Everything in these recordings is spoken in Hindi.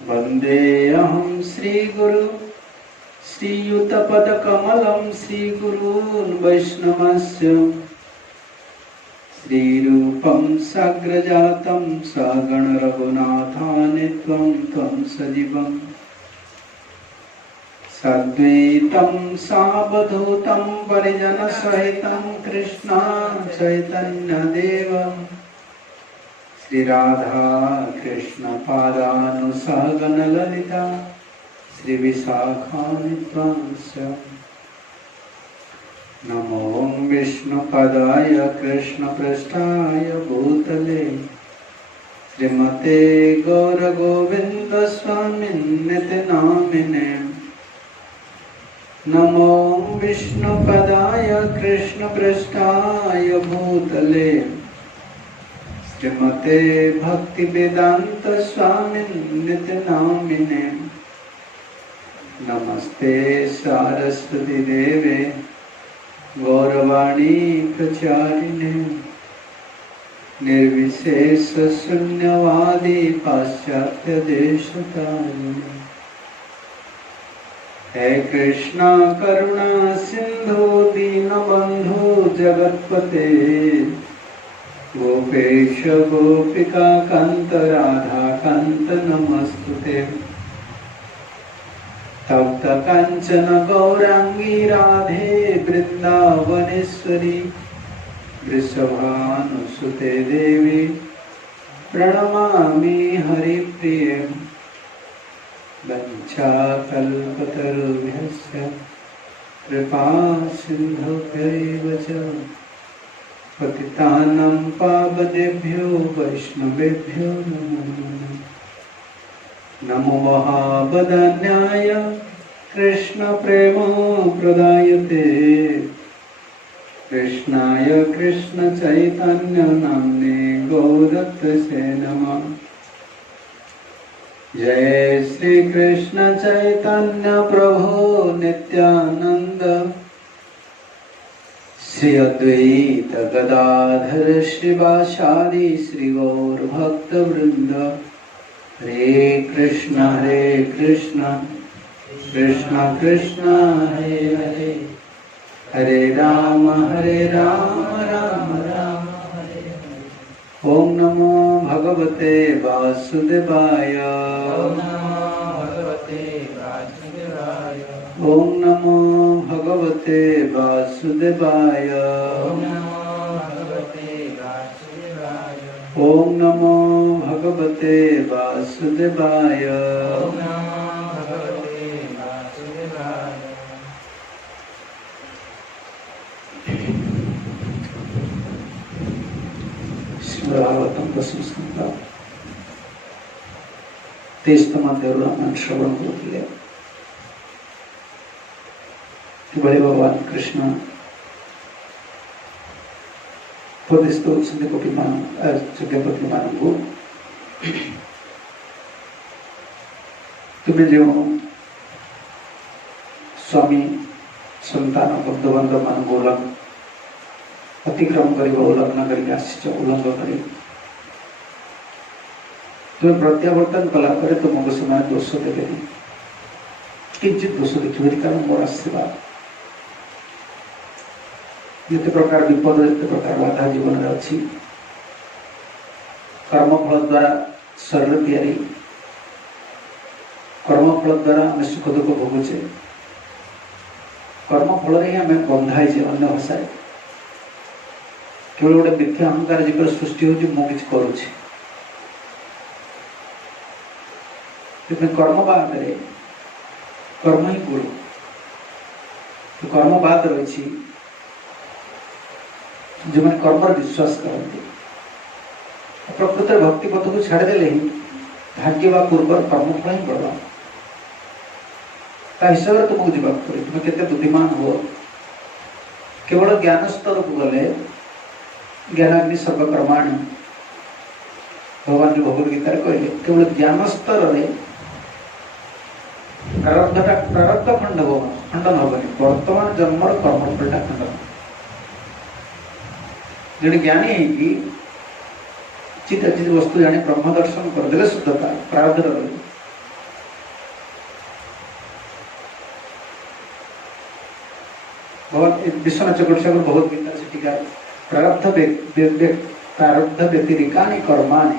वन्देऽहं श्रीगुरु श्रीयुतपदकमलं श्रीगुरून् वैष्णवस्य श्रीरूपं साग्रजातं सगण रघुनाथान्वितं तं सजीवम् सद्वैतं सावधूतं परिजनसहितं कृष्ण चैतन्यदेवं श्रीराधा कृष्ण पादानुसहगण ललिता श्रीविशाखान्वितांस्य नमो विष्णुपदाय कृष्णपृष्ठाय भूतले श्रीमते गौरगोविन्दस्वामिन्निति नामिने नमो विष्णुपदाय कृष्णपृष्ठाय भूतले श्रीमते भक्तिवेदांत स्वामिन्निति नामिने नमस्ते सारस्वती देवे गौरवाणी प्रचारिणे निर्विशेष शून्यवादी पाश्चात्य देशतारिणे हे कृष्णा करुणा सिंधु दीनबंधु जगत्पते गोपेश गोपिका कांत राधा कांत नमस्तुते तप्त कांचन गौरांगी राधे वृंदावनेश्वरी वृषभानुसुते देवी प्रणमामि हरिप्रिये वंशाकल्पतरुभ्यश्च कृपा सिन्धुभ्यैव च पतितानां पावनेभ्यो वैष्णवेभ्यो नमो नमः। नमो महावदन्याय कृष्ण प्रेम प्रदायते कृष्णाय कृष्ण चैतन्य नाम्ने गौरत्से नमः। जय श्री कृष्ण चैतन्य प्रभु नित्यानंद श्री अद्वैत गदाधर शिवासादि श्री गौर भक्त वृंद हरे कृष्ण कृष्ण कृष्ण हरे हरे हरे राम राम राम हरे हरे। ओम नमो भगवते वासुदेवाय ओम नमो भगवते वासुदेवाय ओम नमो भगवते वासुदेवाय। श्रीमद्भागवतम दशम स्कंद 23तम अध्याय आपण श्रवण केले। बड़े भगवान कृष्ण उपदिष्ट संध्यापति मानू तुम्हें जो स्वामी संतान बंधु बांधव मान अतिक्रम कर उल्लंघन करके उल्लंघन कर तुम्हें प्रत्यावर्तन कला तुमको समय दोष देवे किंचित दोष देखिए कारण मोर आशीर्वाद जिते प्रकार विपद जिते प्रकार बाधा जीवन में अच्छी कर्मफल द्वारा शरीर तैयारी कर्मफल द्वारा आम सुख दुख भोगुचे कर्मफल आम बंधाई अन्य भाषा केवल गोटे मिथ्या अहंकार जीवन सृष्टि हो मुझे करुचे कर्म बाद कर्म ही गुरु कर्म बाद रही जो मैंने कर्म विश्वास करते प्रकृत भक्ति पथ को छाड़देले ही भाग्य व पूर्व कर्मफल ही बढ़ हिसाब से तुमको जीवा पड़े तुम केते बुद्धिमान हो केवल ज्ञान स्तर को गले ज्ञानाग्नि सर्वकर्माणि भगवान जो भगवद गीता कहले केवल ज्ञान स्तर में प्रारब्ध खंड खंडन हेनी वर्तमान जन्म कर्मफलटा खंडन जो ज्ञानी है कि चित अचित वस्तु जानी ब्रह्म दर्शन करदे शुद्धता प्रारब्ध रही भगवान विश्वनाथ चक्रवर्ती भगवत गीता से टीका प्रारब्ध व्यतिरिकानि कर्माणि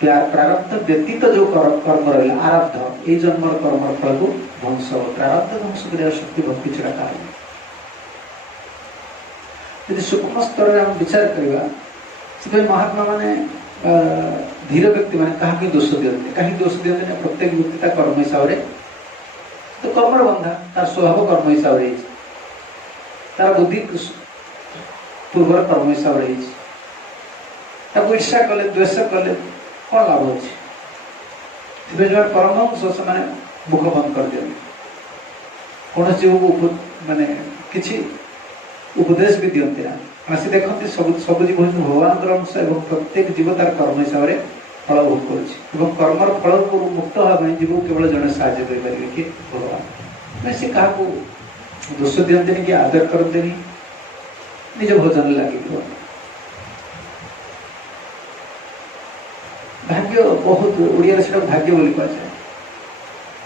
प्रारब्ध व्यतीत जो कर्म रहा आरब्ध ये जन्म कर्म फल को ध्वंस प्रारब्ध ध्वंस कर शक्ति भक्ति छड़ा कार्य यदि सूक्ष्म स्तर में हम विचार करवा से महात्मा माने धीर व्यक्ति मैंने कहा दोष दिखते कहीं दोष दिखते ना प्रत्येक व्यक्ति कर्म हिसाब से तो कर्म बंधा तार स्वभाव कर्म हिसाब से तार बुद्धि पूर्वर कर्म हिसाब से ईर्षा कले द्वेष कले कौन लाभ अच्छे जो कर्म से मुख बंद कर दिया कौन जीव माने किसी उपदेश भी दिखते ना आसी देखते सब जीव भगवान अंश और प्रत्येक जीव तार कर्म हिसाब से फल भोग कर्मर फल को मुक्त होगा जीव केवल जड़े साहय करेंगे कि भगवान मैं सी क्या दोष दिखते कि आदर करते निज भोजन लगे भाग्य बहुत ओडिया से भाग्य बोली कहुए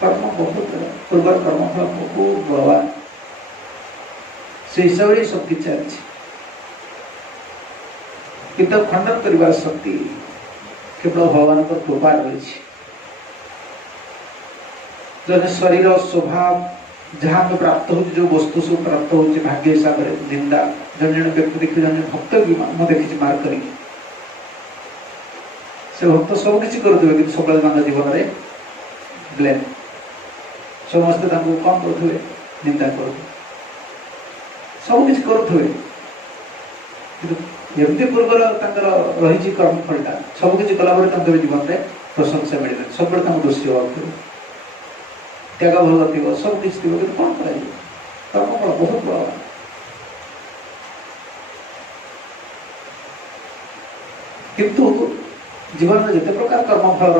कर्म बहुत पूर्वर कर्म फल बहुत बलवान से हिसाब से सब किसी चलती किंतु खंडन कर शक्ति केवल भगवान कृपा रही जन शरीर स्वभाव जहाँ में प्राप्त हो जो वस्तु सब प्राप्त हो भाग्य हिसाब से निंदा जन जन व्यक्ति देखिए जन भक्त भी मुझे देखी मार्क करी से भक्त सब किसी करुवे कि सब जीवन में ब्लेम समस्ते कौन करुवे निंदा करुवे सब किसी करुवे एमती पूर्वर रही कर्म फलटा सब किसी कलापर जीवन में प्रशंसा मिले सब दोषी हवा त्याग भल थी सब किसी थी कि कौन कर कर्म फल बहुत बड़ा किंतु जीवन में जिते प्रकार कर्म फल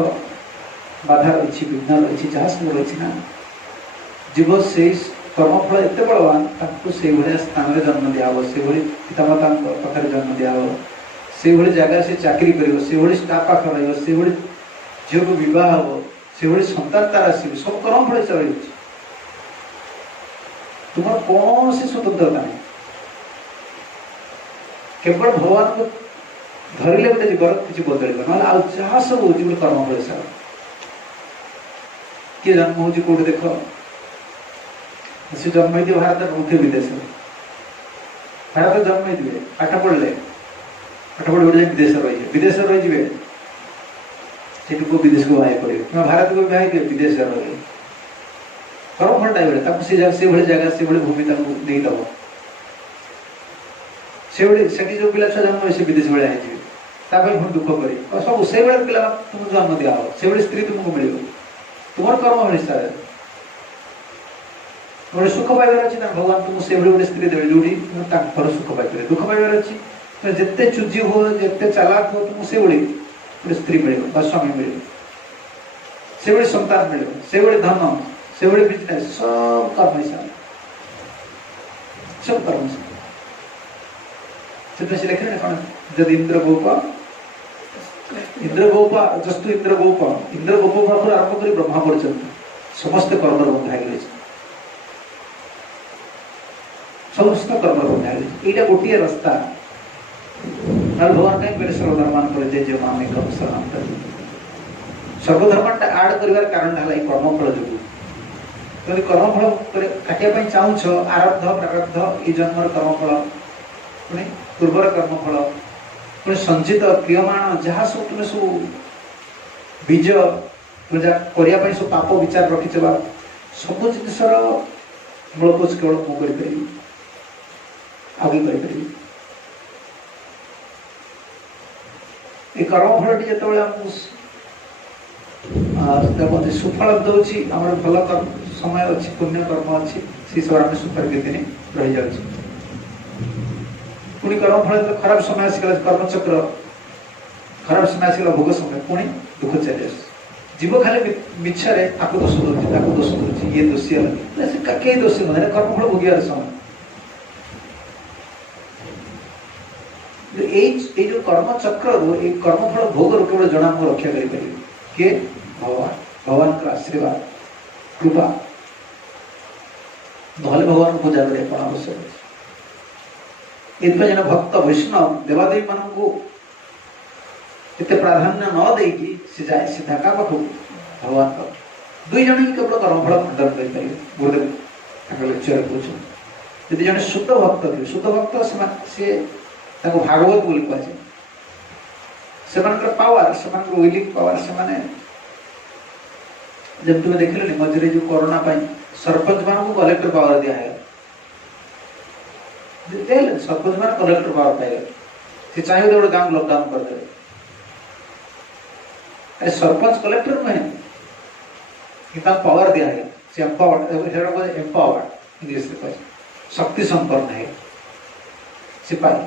बाधा रही विघ्न रही जहाँ सब रही ना जीव से कर्मफल एत बलवान से स्थान में जन्म दिया से पितामाता पाखे जन्म दिया से जगह से चाकरी कर स्टाफ पाख रही झील को बह हम से सन्तान तार आस सब कर्मफल हिसाब से तुम कौन सी स्वतंत्रता नहीं केवल भगवान को धरले गोटे जीवर किसी बदल ना जहाँ सब हो कर्मफल हिसाब किए जन्म हो कौटे देख से जन्म होती भारत रुथे विदेश भारत जन्म होते पाठ पढ़ले पाठ पढ़ विदेश रही विदेश रही विदेश को बाह्य कर भारत को बाह्य विदेश रही कर्मफल टाइम से जगह से भूमि नहीं दब से जो पिला छुआ जन्म से विदेश भाया होते पुणी दुख कर सब से पिला तुमको जन्म दिया से स्त्री तुमको मिल तुम कर्म हिसाब से गोटे सुख पाइबार अच्छी भगवान तुमको से गोटे स्त्री देवे जो घर सुख पाई दुख पाइबार अच्छी जिते चुजी हो जिते चालाक हो तुमको से गोटे स्त्री मिले स्वामी मिले से संतान मिले से धन से बिजनेस सब कर्म हिसाब सब कर्म से लिखे ना कौन जब इंद्र गोपा जस्तु इंद्र गोपा पाखर आरंभ कर ब्रह्मा पर्यंत समस्त कर्म बंधा रही समस्त कर्म बंधा यहाँ गोटे रास्ता भगवान कहीं सर्वधर्मान कर मामे कर्म शरण सर्वधर्म आड कर कारण है कर्मफल जो तुम कर्मफल काटिया चाहूछ आरब्ध प्रारब्ध ये जन्म कर्मफल पुणी पूर्वर कर्मफल पुणी संचित क्रियमाण जहाँ सब तुम सब बीज तुम जहाँ सब पाप विचार रखी सब जिनसर मूलपोष केवल मुझे आगे करी ये कर्मफल जो आमको सुफल दूसरी आम भल समय अच्छी पुण्य कर्म अच्छी से सब आम सुखर के दिन रही जाऊँ पुणी कर्मफल जो खराब समय आसगला कर्मचक्र खराब समय आसगला भोग समय पुणी दुख चली जीव खाली मिछे आपको दोष दूसरी ये दोषी है कई दोषी नुह कर्मफल भोगार समय जो कर्म चक्र कर्मफल भोग केवल जना को रक्षा करें किए भगवान का आशीर्वाद कृपा नहले भगवान को पूजा करिया कौन आवश्यक अछि। एतबे जन भक्त वैष्णव देवादेवी मान को एते प्राधान्य न देकी से जाए सीधा का पाखु भगवान का दुई जन ही केवल कर्मफल खंडन कर पारे। गुरुदेव तांका लेक्चर पूछ यदि जन शुद्ध भक्त थे शुद्ध भक्त से ताको भागवत बोली कहजे सेमानकर पावर सेमानकर विलिंग पावर से माने जब तुम देखिले मझे जो कोरोना पाई सरपंच मान को कलेक्टर पावर दिया है सरपंच मान कलेक्टर पावर पाए से चाहिए तो गांव लॉकडाउन कर दे। अरे सरपंच कलेक्टर में कि पावर दिया है से एम्पावर्ड एम्पावर्ड इंग्लिश में कहे शक्ति संपन्न है सिपाही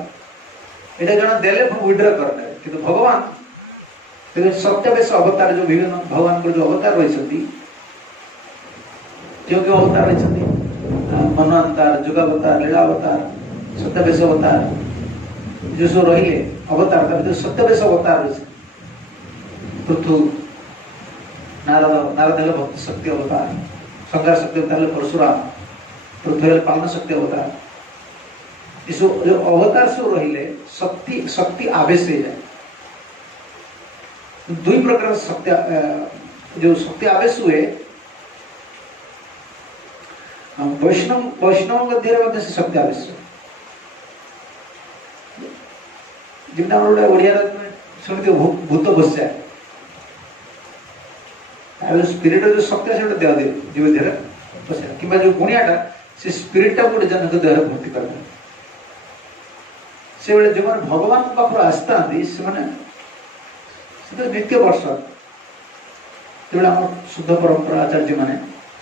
एटा जन देले फिर विड्रॉ करने किंतु भगवान सत्यावेश अवतार जो विभिन्न भगवान को जो अवतार रही क्यों क्यों अवतार रही मनवंतार जुगावतार लीलावतार सत्यावेश अवतार जो सो रही अवतार जो सत्यावेश अवतार रही पृथु नारद नारद भक्त शक्ति अवतार संगार शक्ति अवतार परशुराम पृथ्वी पालन शक्ति अवतार इस जो अवतार से रहिले शक्ति शक्ति आवेश हो जाए दुई प्रकार शक्ति जो शक्ति आवेश हुए वैष्णव वैष्णव मध्य से शक्ति आवेश जिम्ना ओडिया शुणते भूत बस जाए स्पिरिट जो शक्ति है देह दे जीव देह बस कि जो गुणियाटा से स्पिरिट टा गोटे जन देह भर्ती कर से बेले जो भगवान पाखर आस्था से नित्य वर्ष जो आम शुद्ध परंपरा आचार्य माने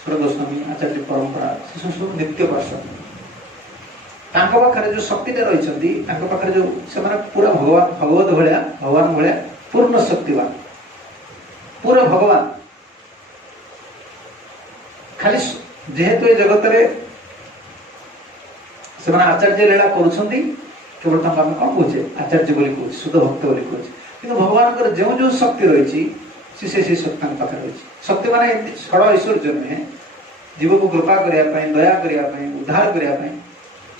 स्वर्गोस्वामी आचार्य परंपरा से सब नित्य वर्ष पाखे जो शक्ति रही पाखे जो से पूरा भगवान भगवत भाया भगवान भाया पूर्ण शक्तिवान पूरा भगवान खाली जेहेतु ये जगत रे से आचार्य लीला करुछंती केवल आम कौन कहे आचार्य बोली कहे शुद्ध भक्त बोली कहे कि भगवान जो जो शक्ति रही से शक्ति पाखे रही शक्ति माने षड़ ऐश्वर्य नुहे जीव को कृपा करने दया करने उद्धार करने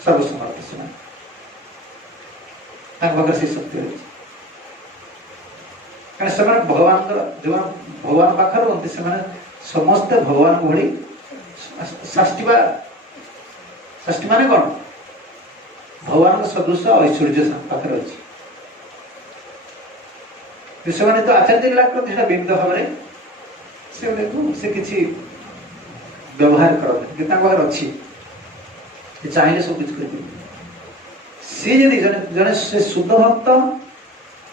सर्वसमर्थ से शक्ति रही भगवान जो भगवान पाखे रुहति से समस्त भगवान भली षष्ठी माने कौन भगवान सदृश ऐश्वर्य पाखे अच्छी से तो आचार्य लीला करते विविध भाव से किसी व्यवहार करते अच्छी चाहिए सब कुछ कर सी जदि जड़े से शुद्ध भक्त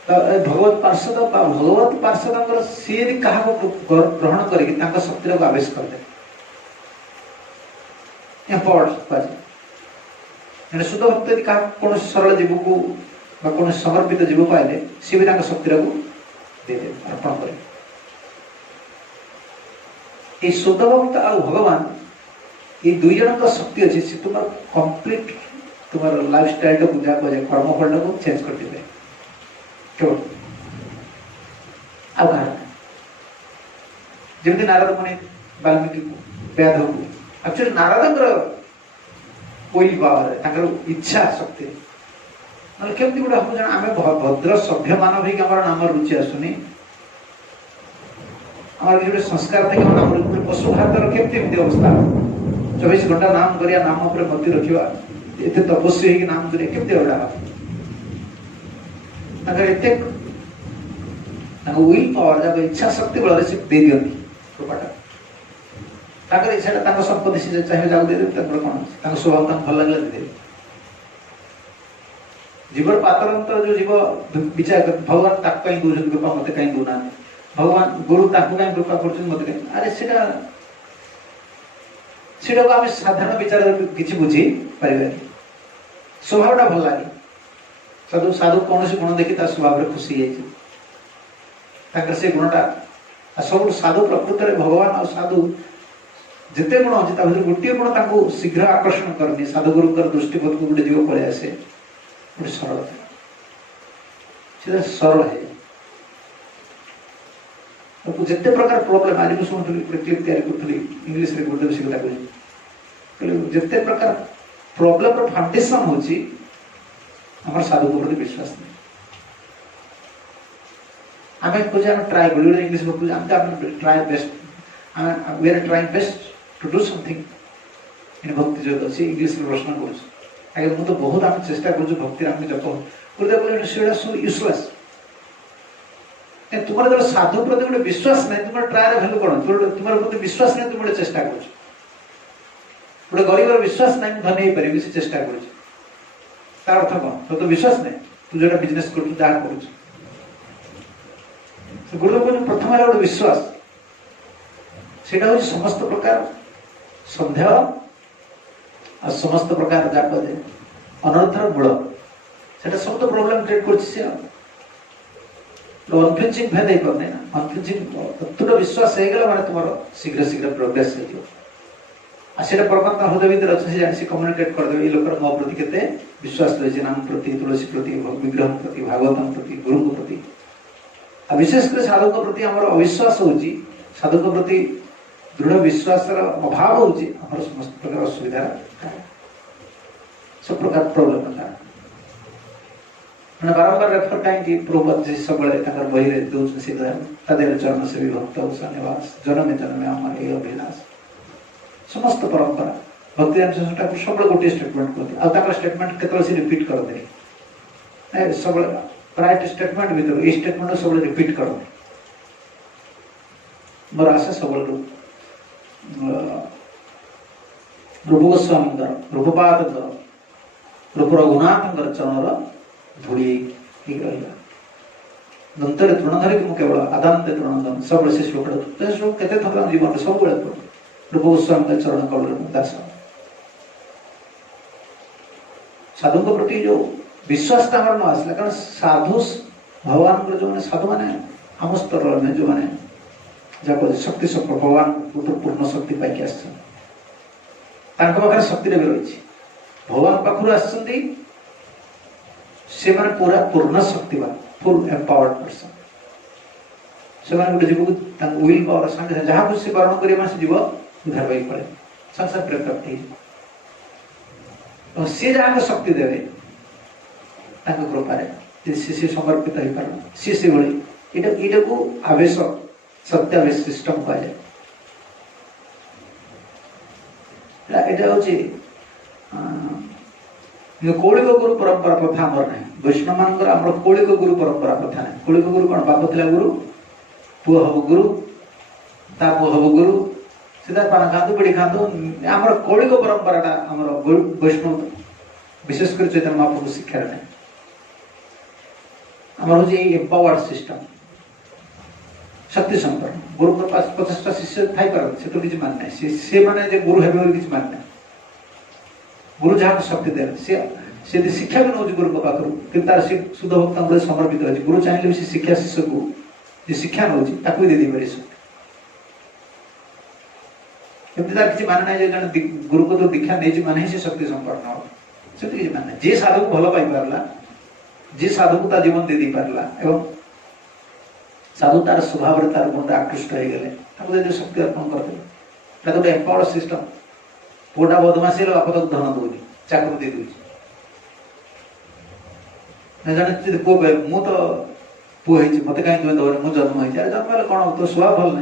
भगवत पार्षद भगवत पार्षद सी यदि क्या ग्रहण करके शक्ति को आवेश करदे शुद्ध भक्त यदि कौन सरल जीव को कौन समर्पित जीव पाइले सी भी शक्ति को देदे अर्पण करे ये शुद्ध भक्त आ भगवान ये दुई जन का शक्ति अच्छी से तुम कंप्लीट तुम लाइफ स्टाइल को जहाँ कहे कर्मफल को चेंज कर देते केवल आउ कह जमी नारद मुनि वाल्मीकि व्याध को एक्चुअली नारद कोई पावर इच्छा शक्ति ना केमती गोटे हम आम भद्र सभ्य मानव ही नाम रुचि आसुनी गोटे संस्कार थे नाम पशु भारतर केमती अवस्था 24 घंटा नाम करिया नाम पर मति रखा एत तपस्वी होगी नाम करिया केमती विल पावर जब इच्छा शक्ति बल से दे दिखती कृपाटा इच्छा संपत्ति से चाहिए जाऊ दे कौन स्वभाव भल लगे दे जीवर पातर जो जीव विचार भगवान ताक दूसरी कृपा मत कहीं दूना भगवान गुरु ताकू कहीं कृपा कर मत कहीं अरे से आम साधारण विचार किसी बुझी पारे स्वभावटा भल लगे साधु साधु कौन गुण देखी स्वभाव में खुशी से गुणटा सब साधु प्रकृत में भगवान और साधु जिते गुण अच्छे गोटे गुण शीघ्र आकर्षण करनी साधु गुरु दृष्टिपथ को गोटे जीव पलि आसे गोटे सरल सरल है जिते प्रकार प्रोब्लेम आज मुझे शुणुली क्लिप तैयारी करी इंग्लीश गुरुदेव से कथा कही जिते प्रकार प्रॉब्लम रो फाउंडेशन होची हमर साधु को प्रति विश्वास नहीं हमें कुछ हम ट्राई बोलियो इंग्लिश में कुछ हम try best we are trying best to do something in bhakti जो अछि इंग्लिश में प्रश्न करूँ आगे मु तो बहुत हम चेष्टा करूँ भक्ति राम जप गुरुदेव बोले सेटा सो यूजलेस ए तुम्हारे जब साधु प्रति गोटे विश्वास नहीं तुम ट्राई रे वैल्यू कोन तुम्हारे प्रति विश्वास नहीं तुम गोटे चेष्टा करूँ गोटे गरीबर विश्वास नहीं धनी हो पारि से चेष्टा करूँ तार अर्थ कौन तो विश्वास नहीं तू जो बिजनेस करूँ जहाँ करूँ गुरुदेव कहते प्रथम है गोटे विश्वास से समस्त प्रकार संदेह और समस्त प्रकार जाप अनर्थर मूल से सब तो प्रोब्लेम क्रिएट कर अनफिनिशिंग भेद हो पारे ना अनफिनिशिंग अतुट विश्वास हो गला माने तुम शीघ्र शीघ्र प्रोग्रेस हो से परमात्मा हृदय भीतर अच्छे जानी कम्युनिकेट करदे ये लोकर मो प्रति केते विश्वास रही नाम प्रति तुलसी प्रति विग्रह प्रति भागवतम प्रति गुरु प्रति विशेषकर साधु प्रति आम अविश्वास होची साधु प्रति दृढ़ विश्वास अभाव होची आम समस्त प्रकार असुविधा सब प्रकार प्रोब्लेम था मैंने बारंबार रेफर कहीं प्रभुपाद जी सब बही रे दूसरे से तदेव चरण से विभक्त निवास जन्मे जन्मे आम ये अभिलाष समस्त परंपरा भक्ति ठाकुर सब गोटे स्टेटमेंट करते आउ स्टेटमेंट केतल से रिपीट कर दे सब प्राय स्टेटमेंट भीतर ये स्टेटमेंट सब रिपीट कर दे मोर आशा सब रूप गोस्वामी रूपपाद रूप रघुनाथ चरण धूली रहा दंतरे तृण धरिक केवल आदान्ते तृण सब से श्लोक केते थोड़ा जीवन सब रूप गोस्वामी चरण कमल दास साधु के प्रति जो विश्वास का न आसला कारण साधु भगवान जो मैंने साधु मैंने आम स्तर में जो मैंने जहाँ शक्ति सब भगवान पूर्ण शक्ति पाई पाखे शक्ति भी रही भगवान पाखु आसती से मैंने पूरा पूर्ण शक्तिवान फुल एम्पावर्ड पर्सन से गोटे जीव विल पावर संगे जहाँ कुछ से वर्ण कर जीव उधार पाई पड़े संसार प्राप्त सी जहाँ शक्ति देवे कृपा सी समर्पित हो पार सी से भाई को आवेश सत्यावेश सिस्टम कह कौलिक गुरु परंपरा प्रथा आमर ना वैष्णव मान कौलिक गुरु परंपरा प्रथा ना कौलिक गुरु कौन बाप था गुरु पुओ हम गुरु ता पुओ हम गुरु सीधा पान खातु पिड़ी खातु आम कौलिक परंपरा वैष्णव विशेषकर चैतन्य महाप्रभु शिक्षा ना आम हूँ एम्पावर्ड सिस्टम शक्ति संपन्न गुरु के पास 50टा शिष्य थी पारती से तो किसी मान ना से माने गुरु है किसी मान ना गुरु जहाँ शक्ति दे से शिक्षा भी नौ गुरु पाखु कि शुद्ध भक्त समर्पित रही गुरु चाहिए भी शिक्षा शिष्य को शिक्षा नौ भी दे पारे शक्ति तार किसी मान ना जन गुरु को तो दीक्षा नहीं माने से शक्ति संपन्न हो से किसी मान ना जे साधु को भल पाई पारला जे साधु को जीवन दे दी पारला एवं साधु तार स्वभाव तार गुण आकृष्ट हो गले शक्ति अर्पण करदे गोटे एम्पावर्ड सिस्टम पुटा बदमाशी बाप तक धन दौनी चाकरी दे दूँ जन पुओ मु तो पुओ मत कहीं तुम दौर मुझे जन्म हो जन्म कौन तो स्वभाव भल ना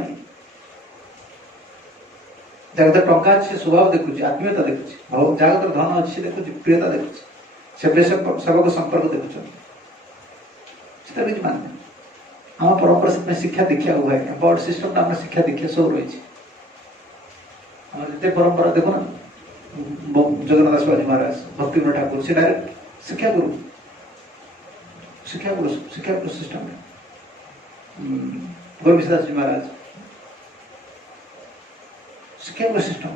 जगत टंका अच्छे स्वभाव देखुची आत्मीयता देखुची जगत धन अच्छी देखुची प्रियता देखुची सेवक संपर्क देखुं किसी मान आम परंपरा से शिक्षा दीक्षा उभय एम्पावर्ड सिस्टम आम शिक्षा दीक्षा सब रही जिते परंपरा देखो ना जगन्नाथ शिवाजी महाराज भक्ति ठाकुर से डायरेक्ट शिक्षा गुरु सिस्टम गोविंद जी महाराज शिक्षा गुरु सिस्टम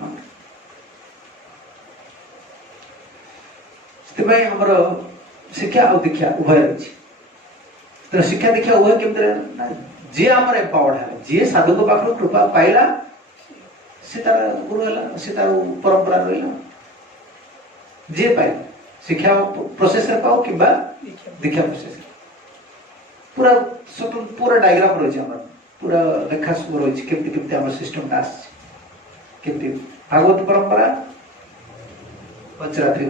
आमर शिक्षा और दीक्षा उभय रही तो शिक्षा दीक्षा उभय केमती जी आम एम्पावर्ड है जी साधु को पाखु कृपा पाइला से तार गुरु है से तार परंपरा रहा जी पाए शिक्षा प्रोसेस पाओ कि दीक्षा प्रोसेस पूरा पूरा डायग्राम रही पूरा रेखा सब रही केमती केमती आम सिस्टम आसमती भागवत परंपरा पंचरात्रि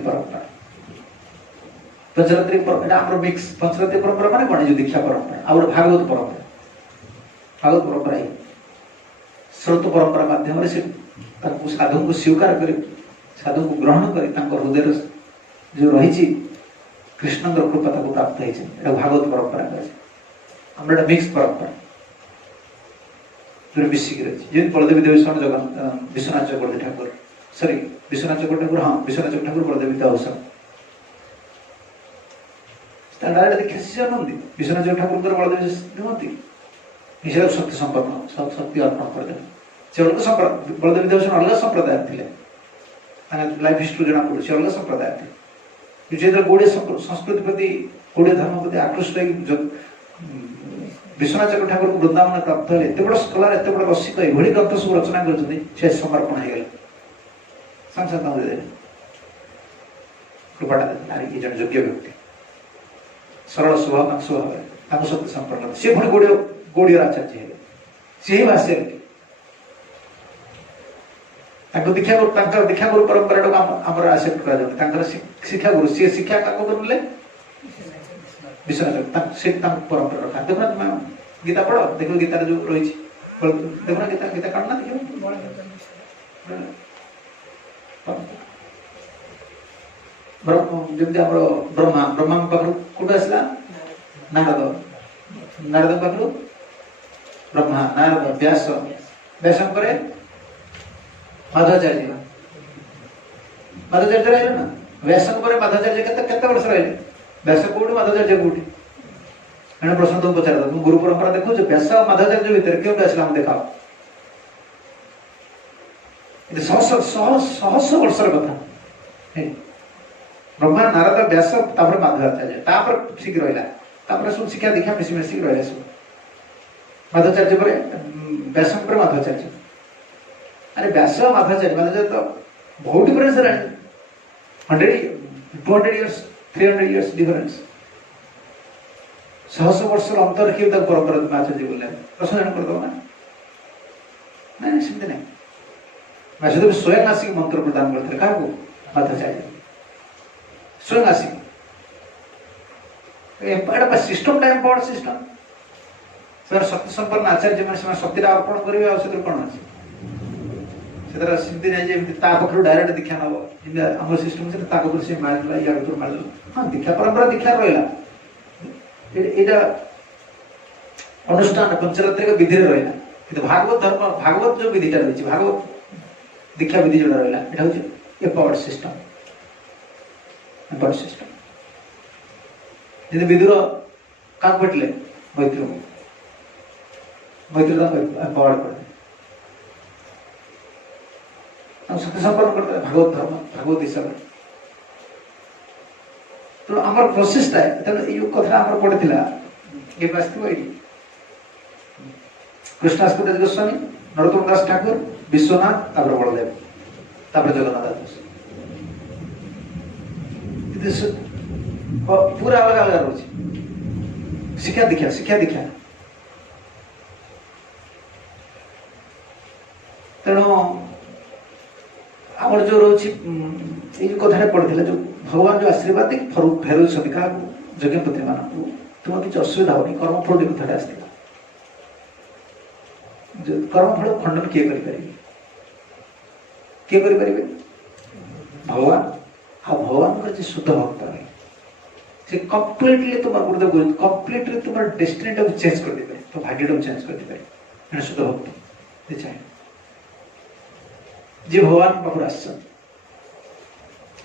परंपरा मिक्स पंचरात्रि परंपरा माने कौन जो दीक्षा परंपरा और भागवत परंपरा श्रोत परंपरा माध्यम से साधु को स्वीकार कर साधु को ग्रहण कर हृदय जो रही कृष्ण कृपा प्राप्त है भागवत परंपरा आम मिक्स परंपरा जो मिसिक रही बलदेवी देवस्वान जगन विश्वनाथ चक्रवर्ती ठाकुर सॉरी विश्वनाथ चक्रवर्ती ठाकुर हाँ विश्वनाथ चक्रवर्ती ठाकुर बलदेवी देवस्वान डायरेक्ट देखिए शिष्य नुहति विश्वनाथ ठाकुर बलदेव नुहति निश्चय शक्ति संपन्न शक्ति अर्पण कर से अलग बलदेवी देवस्वान अलग संप्रदाय थे लाइफ हिस्ट्री जना पड़े से अलग संप्रदाय थे जो गोड़े संस्कृति प्रति गोड़े धर्म प्रति आकृष्ट विश्वनाथ चक्र ठाकुर को वृंदावन प्राप्त है एत बड़ स्कलार एत बड़ रसिक यही ग्रंथ सब रचना कर समर्पण हो गए सांगे कृपाटा नारी जन योग्य व्यक्ति सरल स्वभाव स्वभाव सत्य संपर्क सी पुणी गोड़ियर आचार्य है सी भाष्य दीक्षा गुरु परंपरा आम आसेप्ट कर शिक्षा गुरु सी शिक्षा क्या करले विश्वनाथ परंपरा रखा देखो ना तुम गीता पढ़ देखो गीतार जो रही देखो ना गीता गीता काटना देखो जमी आम ब्रह्मा ब्रह्मा पाखु कौट आसला नारद पाखु ब्रह्मा नारद व्यास व्यास माधवाचार्य रहे ना व्यास माधवाचार्य केते वर्ष रहे व्यास कौटी माधवाचार्य कौटी मैंने प्रश्न तुम पचार तुम गुरु परंपरा देखो व्यास और माधवाचार्य भीतर क्यों आसला देखाओ सहस्र वर्षर कथा ब्रह्मा नारद व्यास माधवाचार्य शिख रहा सब शिक्षा दीक्षा मिसी मिसिक रहा सब माधवाचार्य पर व्यास माधवाचार्य अरे व्यास माधवाचार्य तो बहुत डिफरेंस है 200 years 300 years डिफरेंस सहस्र वर्ष अंतर किए परंपरा आचार्य बोले प्रश्न जान कर ना नहीं सेमती नहीं व्यासदेव स्वयं आसिक मंत्र प्रदान करते क्या माधवाचार्य स्वयं आसिक सिस्टम एम्पावर्ड सिस्टम सर शक्ति संपन्न आचार्य मैंने शक्ति अर्पण करेंगे से कौन अच्छे सेमती नहीं डायरेक्ट दीक्षा नब आम सिस्टम से मारदेला या मारदेला हाँ दीक्षा परंपरा दीक्षा रहा यहाँ अनुष्ठान पंचरात्रिक विधि रहा कि भागवत धर्म भागवत जो विधिटा रही भागवत दीक्षा विधि जो रहा यहाँ हूँ एम्पावर्ड सिस्टम जब विदुर क्या भेटले मैत्री एम्पावर्ड कर शक्ति संपन्न करते भागवत धर्म भागवत हिसाब से तो आम प्रोसेस ये कथा आम पड़े ये कृष्णास्क गोस्वामी नरोत्तम दास ठाकुर विश्वनाथ तापर बलदेव तापर जगन्नाथ दास पूरा अलग अलग रोचे शिक्षा दीक्षा तेणु आमर जो रोचे ये कथा पड़े जो भगवान जो आशीर्वाद फेर क्या यज्ञपति मान तुम किसी असुविधा होनी कर्मफल कथा आसला कर्मफल खंडन किए करें भगवान आ भगवान का शुद्ध भक्त रहे से कंप्लीटली तुम गुरुदेव कंप्लीटली तुम डेस्टिनी टाइम चेंज कर दे तो भाग्य टाइम चेंज कर दे शुद्ध भक्त चाहे जी भगवान पाखु आस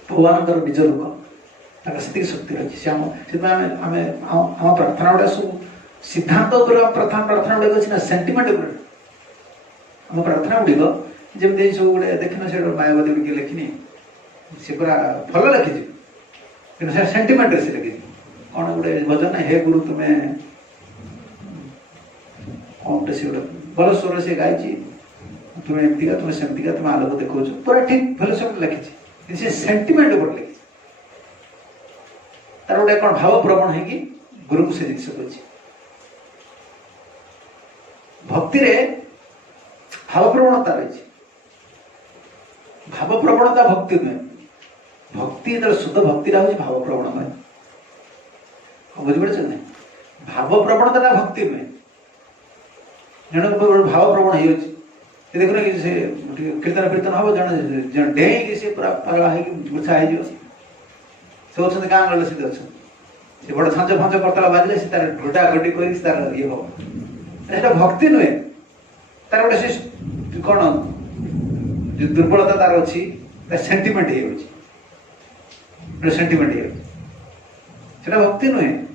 भगवान निज रूप से शक्ति रही आम प्रार्थना गुड़ा सब सिद्धांत प्रार्थना गुड़ा अच्छी ना सेंटिमेंट आम प्रार्थना गुड़िक जमी सब गुड़े देखना से मायावादी किए लिखिनी सी पूरा भल लिखी सेंटिमेंट से लिखी कौन गोटे भजन हे गुरु तुम्हें कौन से गोटे भल स्वर से गाई तुम्हें एमतीका तुम्हें सेमतीका तुम्हें आलोक देखो पूरा ठीक भल सब लिखी से सेंटिमेंट ऊपर लिखी तार गोटे कौन भाव प्रवण है गुरु को से जिन कही भक्ति रे भाव प्रवणता रही भाव प्रवणता भक्ति नुहे भक्ति जो शुद्ध भक्ति हूँ भाव प्रवण बुझिपार ना भाव प्रवणता भक्ति नुहे जन भाव प्रवण हो देखुना कि से कीर्तन कीर्तन हम जन डेई सी पूरा पगला गुछा हो से गाँ गले सीधे अच्छा से बड़ा छांच फांच करतला बाजिले से तार घोटा घोटी कर तार ये हम भक्ति नुहे तार गोटे से कौन जो दुर्बलता तार अच्छी सेंटिमेंट हो सेंटिमेंट हो भक्ति नुहे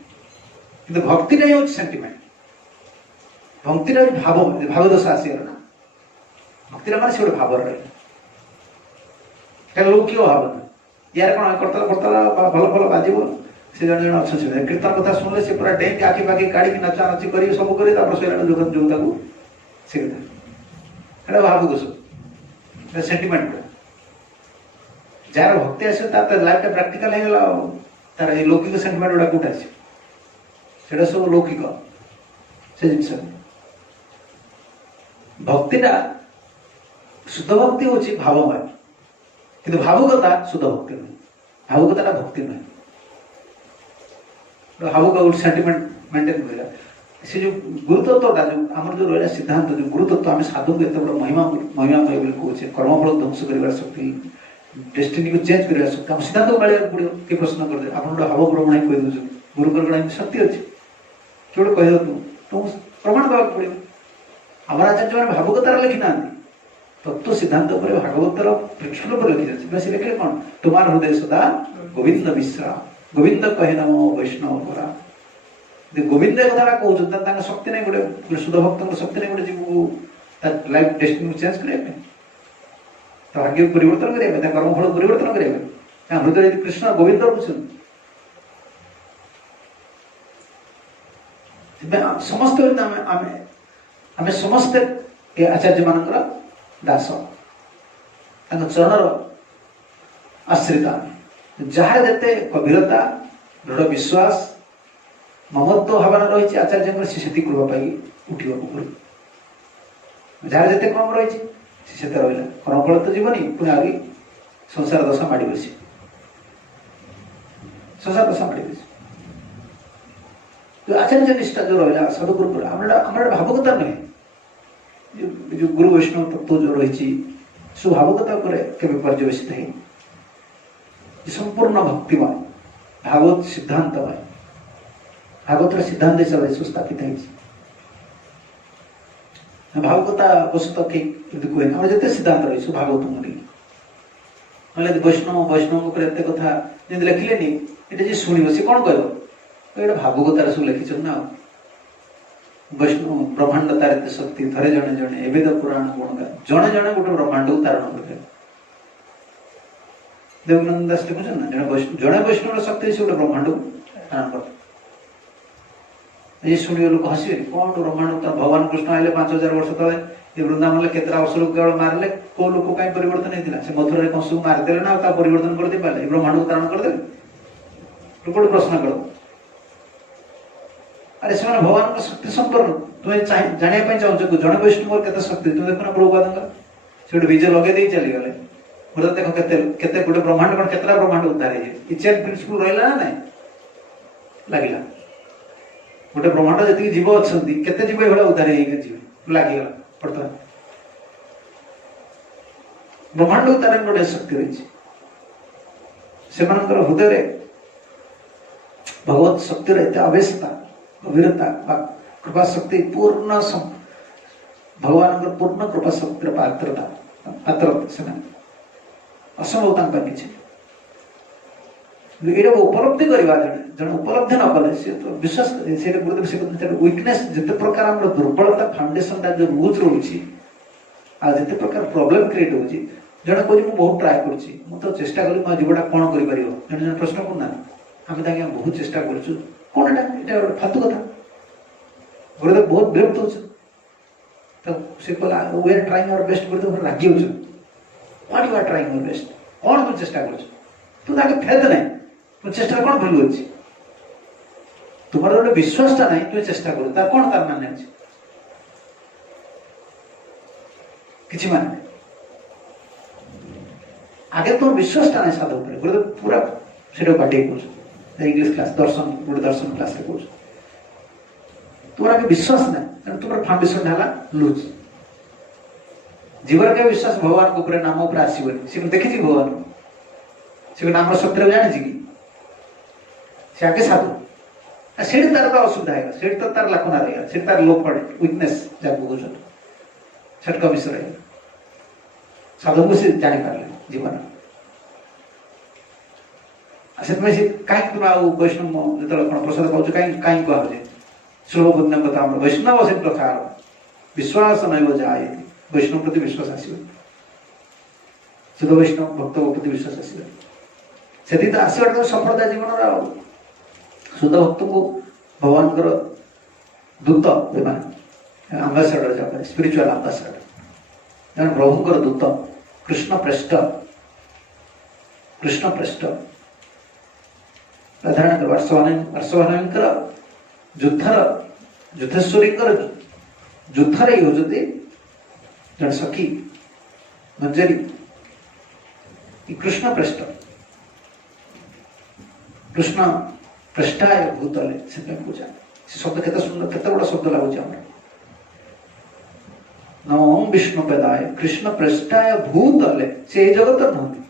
कि भक्ति नहीं हो सेंटिमेंट भक्ति भाव भाव दशा आसीगला ना भक्ति माने से गोटे भाव रहा लौकिक भाव यार कौन करतला करतला भल भल बाजब से जन जन अच्छा कीर्तन कथा शुणिले से पूरा डेंक आखि पाखि काढ़ी नचा नची कर सब कर जो सीखा भाव दोष सेंटिमेंट जार भक्ति आस लाइफ टा प्राक्टिकल होगा तार लौकिक सेंटिमेंट गुड़ा कौट आस सब लौकिक से जिस भक्तिटा शुद्ध भक्ति हूँ भावमय कि भावुकता शुद्ध भक्ति नुहे भावुकता भक्ति नुहे भावुक सेंटिमेंट मेंटेन कर से जो गुरुतत्वटा जो आम जो रहा सिद्धांत जो गुरुतत्व आम साधु को एत बड़ा महिमा महिमामय कहचे कर्मफल ध्वंस कर शक्ति डेस्टिनी को चेंज कर शक्ति आम सिद्धांत को गाड़ा पड़ो किए प्रश्न करदे आप भाव प्रमाण कहीदे गुरुकर गणा शक्ति अच्छे किए गोटे कह तुम प्रमाण देवाक पड़ो आम आचार्य मैंने भावुकतार लिखी ना तत्व सिद्धांत भागवतर प्रेक्षण पर लिखी से लिखे कौन तुम्हार हृदय सदा गोविंद विश्राम गोविंद कहे नमो वैष्णव परा गोविंद कथा कहते शक्ति नहीं गोटे शुद्ध भक्त शक्ति नहीं गोटे जीव लाइफ डेस्टिनी चेंज करने भाग्य परिवर्तन करने कर्मफल परिवर्तन करने हृदय कृष्ण गोविंद बुझुन समस्त आम समस्ते आचार्य मान दास चरणर आश्रिता जहाँ जिते गभीरता दृढ़ विश्वास ममत्व भावना रही आचार्य से कृपा पाई उठा जहाँ जिते कम रही से रहा कर्मफल तो जीवनी पुणी आगे संसार दशा माड़ी बसी संसार दशा माड़ी बसी जो आचार्य निष्ठा जो रहा सदगुरु आम भावुकता नुहे जो गुरु वैष्णव तत्व जो रही सुभावुकता के पर्यवेसित है संपूर्ण भक्तिमय भागवत सिद्धांतमय भागवत सिद्धांत हिसाब से स्थापित है भावुकता वस्तु कहे जिते सिद्धांत रही भागवत मुनि वैष्णव वैष्णव एत कथा जब लिखिले ये शुण सी कौन कह ये भावुकतार सब लिखी ना वैष्णव ब्रह्मांड तार एत शक्ति थरे जड़े जड़े एवं तो पुराण गुण गा जड़े जड़े गोटे ब्रह्मांड को तारण कर देवानंद दास लिखुन ना जड़े वैष्णव शक्ति से गोटे ब्रह्मांड को तारण कर ये शुणी लोक हसवे कौन ब्रह्मांड भगवान कृष्ण आए 5000 वर्ष तले ये वृंदावन केतरा वर्ष लोग केवल मारे कौ लोक कहीं परिवर्तन होता से मथुरा कंस को मारिदे ना परिवर्तन करदे पारे ब्रह्मांड को तारण करदे गोटे प्रश्न कर अरे से भगवान को शक्ति संपन्न तुम्हें जाना चाहो जड़े वैष्णव के शक्ति तुम देखो ना प्रभुपाद से बीज लगे दे चली गले मतलब देख के गोटे ब्रह्मांड कौन केतरा ब्रह्मांड उद्धार है चेन प्रिंसिपल रहा ना ना लगे गोटे ब्रह्मांड जी जीव अच्छा केते जीव ये उद्धार जीव लगे बर्तमान ब्रह्मांड उद्धार गोटे शक्ति रही से हृदय भगवत शक्ति एत आवेशता गभीरता कृपा शक्ति पूर्ण भगवान पूर्ण कृपा शक्ति पात्रता पात्र से असंभव ये उपलब्धि करवा जन उपलब्धि न कले सी तो विश्वास गुरुदेव से वीकनेस जिते प्रकार आम दुर्बलता फाउंडेशन जो लूज रोचे जिते प्रकार प्रोब्लेम क्रिएट हो जड़े कह बहुत ट्राए कर चेष्टा करी मो जीवटा कौन कर जन प्रश्न करना आम बहुत चेष्टा कर कौन एटा फालतू कथा गुरुदेव बहुत विरक्त हो we are trying our best Gurudev रागी हो what you are trying your best कौन तुम चेष्टा कर तू फेद ना तुम चेष्टा कौन भूल अच्छी तुम्हारा गोटे विश्वासटा ना तुम चेष्टा कर तार कौन तार मान अच्छे किसी मान आगे तुम विश्वास नहीं साधु गुरुदेव पूरा से बाटे कह इंग्लिश क्लास दर्शन गोटे दर्शन क्लास कह तुम आगे विश्वास ना तुम फाउंडेशन ढाला लूज जीवन के विश्वास भगवान को ऊपर नाम ऊपर आसबनी सी देखी भगवान से नाम सत्य जानी कि से आगे साधु से तार तो असुविधा है से तो तार लाखना रहेगा से तार लो पड़े वीकनेस जहाँ कहते से कमिश रहेगा साधु को से जापारे जीवन से कहीं तुम वैष्णव जो प्रसाद पाच कहीं कहे शुभबुद्धि कथा वैष्णव से प्रकार विश्वास नैव जाए वैष्णव प्रति विश्वास आसो शुद्ध वैष्णव भक्त प्रति विश्वास आसो से आसवा तो सफलता जीवन शुद्ध भक्त को भगवान दूत आंबासाडर जब स्पिरिचुअल आंबासाडर प्रभुंर दूत कृष्ण प्रेष्ठ साधारण वर्षभानकर युद्धेश्वरी युद्धर ही होती जन सखी मंजरी कृष्ण प्रेष्ठ कृष्ण पृष्ठाय भूतले से पूजा शब्द केते सुंदर केते बड़ा शब्द लगुच नम विष्णु पदाय कृष्ण पृष्ठाय भूतले से जगत नहति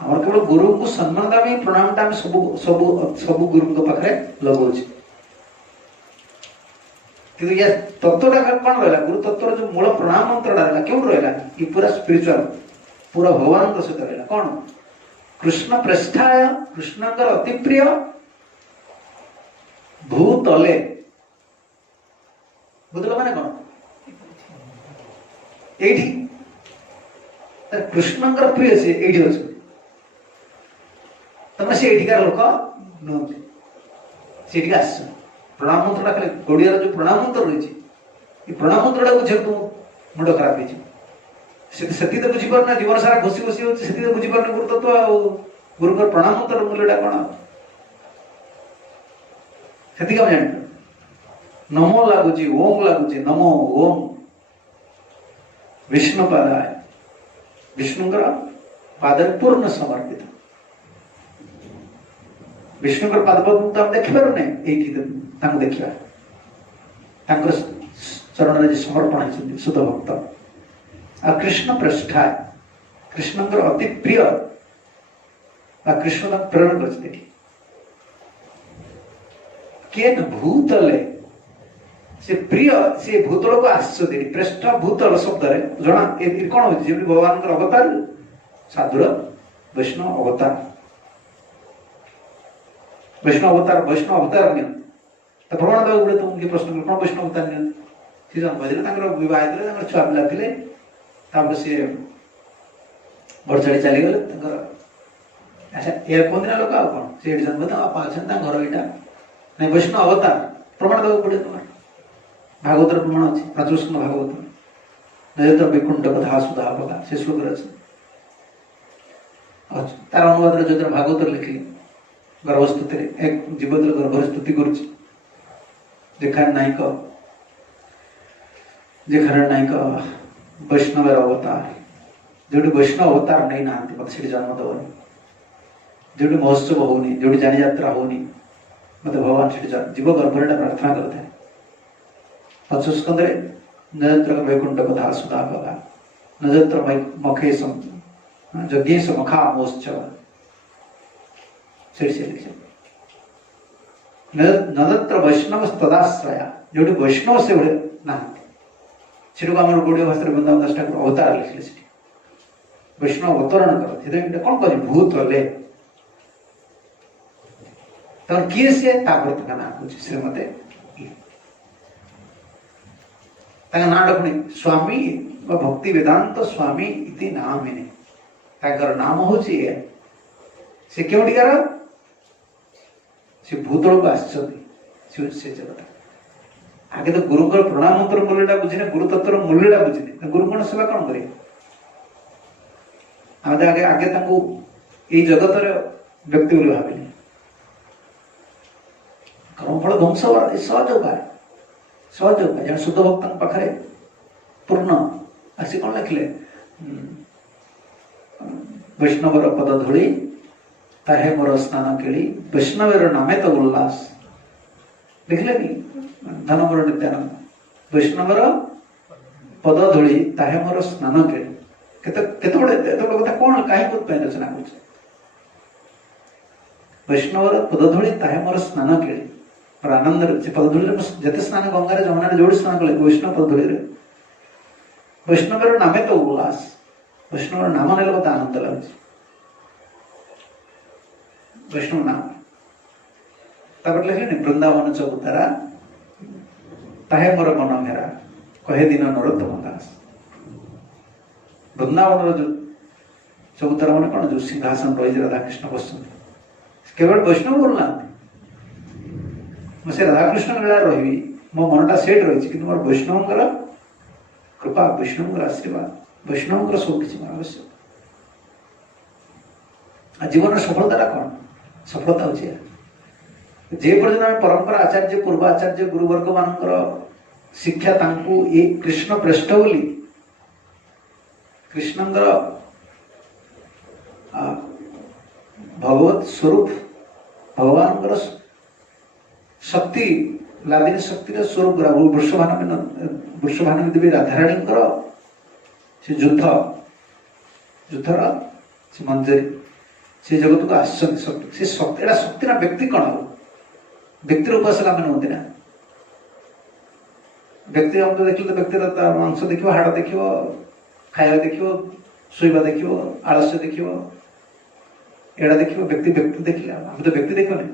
आमर केवल गुरु को सम्मान दामी प्रणाम दामी सब गुरु को पाखरे लगौछ किंतु ये तत्वटा कौन रहला गुरु तत्वर जो मूल प्रणाम मंत्रटा रहला क्यों रहला ये पूरा स्पिरिचुअल पूरा भगवान को सहित रहला कौन कृष्ण पृष्ठाय कृष्णकर अति प्रिय भूतले भूतल माने कौन एठी कृष्णकर प्रिय से एठी अछि तमे से एठिकार लोक नहति सेठी आस प्रणाम मंत्रटा खाली गोड़ियार जो प्रणाम मंत्र रही ये प्रणाम मंत्रटा बुझे तू मुंड खराब हो से बुझी पारना जीवन सारा घोषी घोषी हो बुझी पारना गुरु तत्व आ गुरुकर प्रणाम मंत्र मूल्यटा कौन से जान नमो लगुच ओम लगुच नमो ओम विष्णु पादाय विष्णुकर पाद पूर्ण समर्पित विष्णुकर पाद पद्म तो देखी पारे ये देखा चरण में समर्पण होती शुद्ध भक्त आ कृष्ण पृष्ठा कृष्णकर अति प्रिय कृष्ण प्रेरण कर केन भूतले से प्रिय से भूतल को आश्चर्य पृष्ठ भूतल शब्द जना कौन हो भगवान अवतार साधुर वैष्णव अवतार वैष्णव अवतार नियन तो प्रमाण देव गुड़े तुमके प्रश्न कौन वैष्णव अवतार नियन सी जन्म बत छुआ पिला थे सी बढ़ चढ़ी चलीगले अच्छा ये कहते ना लोक कौन से जन्म अच्छा घर यहाँ नहीं वैष्णव अवतार प्रमाण देव पड़े तुम भागवतर प्रमाण अच्छे प्राचुष्ण भागवत नजर वैकुंठ कथा सुधा बगा से श्लोक अच्छे तार अनुवाद जो भागवतर लिखिले गर्भस्तुति एक जीवन गर्भस्तुति करखान नायक वैष्णव अवतार जो वैष्णव अवतार नहीं ना मत से जन्म दबनी जो महोत्सव होनी जो जानी यात्रा होनी मत भगवान से जीव गर्भटा प्रार्थना करते हैं पंचस्कंदे नजत्र वैकुंठ कथा सुधा बगा नजत्र मखेश यज्ञेश मखा मोत्सव से लिखे नजत्र वैष्णव तदाश्रया जो वैष्णव से बड़े ना आम गोड़िया भाषा वृंदावन दास ठाकुर अवतार लिखिले वैष्णव अवतरण कर कौन कह भूतले तब किए से ना कह श्रीमते ना पुणी स्वामी भक्ति वेदांत स्वामी इति नाम ताकर नाम हूँ से क्योंटिकार से भूतल को आश्चर्य जगत आगे तो गुरु प्रणाम मंत्र मूल्यटा बुझे गुरु तत्व मूल्यटा बुझे गुरु कौन सेवा कौन करें आगे आगे ये जगतर व्यक्ति बोली भाविले कर्मफल ध्वंस सहज उपाय जन शुद्ध भक्त पाखे पूर्ण आसी कौन लिखिले वैष्णवर पद धूली ताहे मोर स्नान केली वैष्णवर नामे तो उल्लास लिखले धनवर नित्यानंद वैष्णवर पद धूली ताहे मोर स्नान केली केते बड़े कथा कौन कहीं रचना कर वैष्णवर पद धूली ताहे मोर स्नान केली और आनंद पदधूली जिते स्नान गंगार जमुना जोड़ी स्नान कले वैष्णव पदधूली वैष्णवर नामे तो उल्लास वैष्णव नाम ने मत आनंद लगे वैष्णव नाम लिखे वृंदावन चौतारा ताहे मोर मन घेरा कहे दिन नरोत्तम दास वृंदावन जो चौतारा मैंने कौन जो सिंहासन रही राधाकृष्ण बस केवल वैष्णव बोलना से राधाकृष्ण लीला रही मो मनटा सेट रही कि मोर वैष्णव कृपा वैष्णव आशीर्वाद वैष्णव सब किसी आवश्यक जीवन सफलता कौन सफलता हो जे पर्यटन आम परंपरा आचार्य पूर्वाचार्य गुरुवर्ग मान शिक्षा तांकु ये कृष्ण प्रेष्ठ बोली कृष्णंकर भगवत स्वरूप भगवान शक्ति लादिनी शक्ति स्वरूप वृषभानु देवी राधाराणी से युद्धर से मंजरी से जगत को आश्चर्य शक्ति से शक्ति एटा शक्ति ना व्यक्ति कौन हो व्यक्तिर उपासना में नहुंती ना व्यक्ति हम तो देखिए तो व्यक्ति मांस देखियो हाड़ देखियो खाया देखियो शोइबा देखियो आलस्य देखियो एड़ा देखियो व्यक्ति व्यक्ति देखिला हम तो व्यक्ति देखो नहीं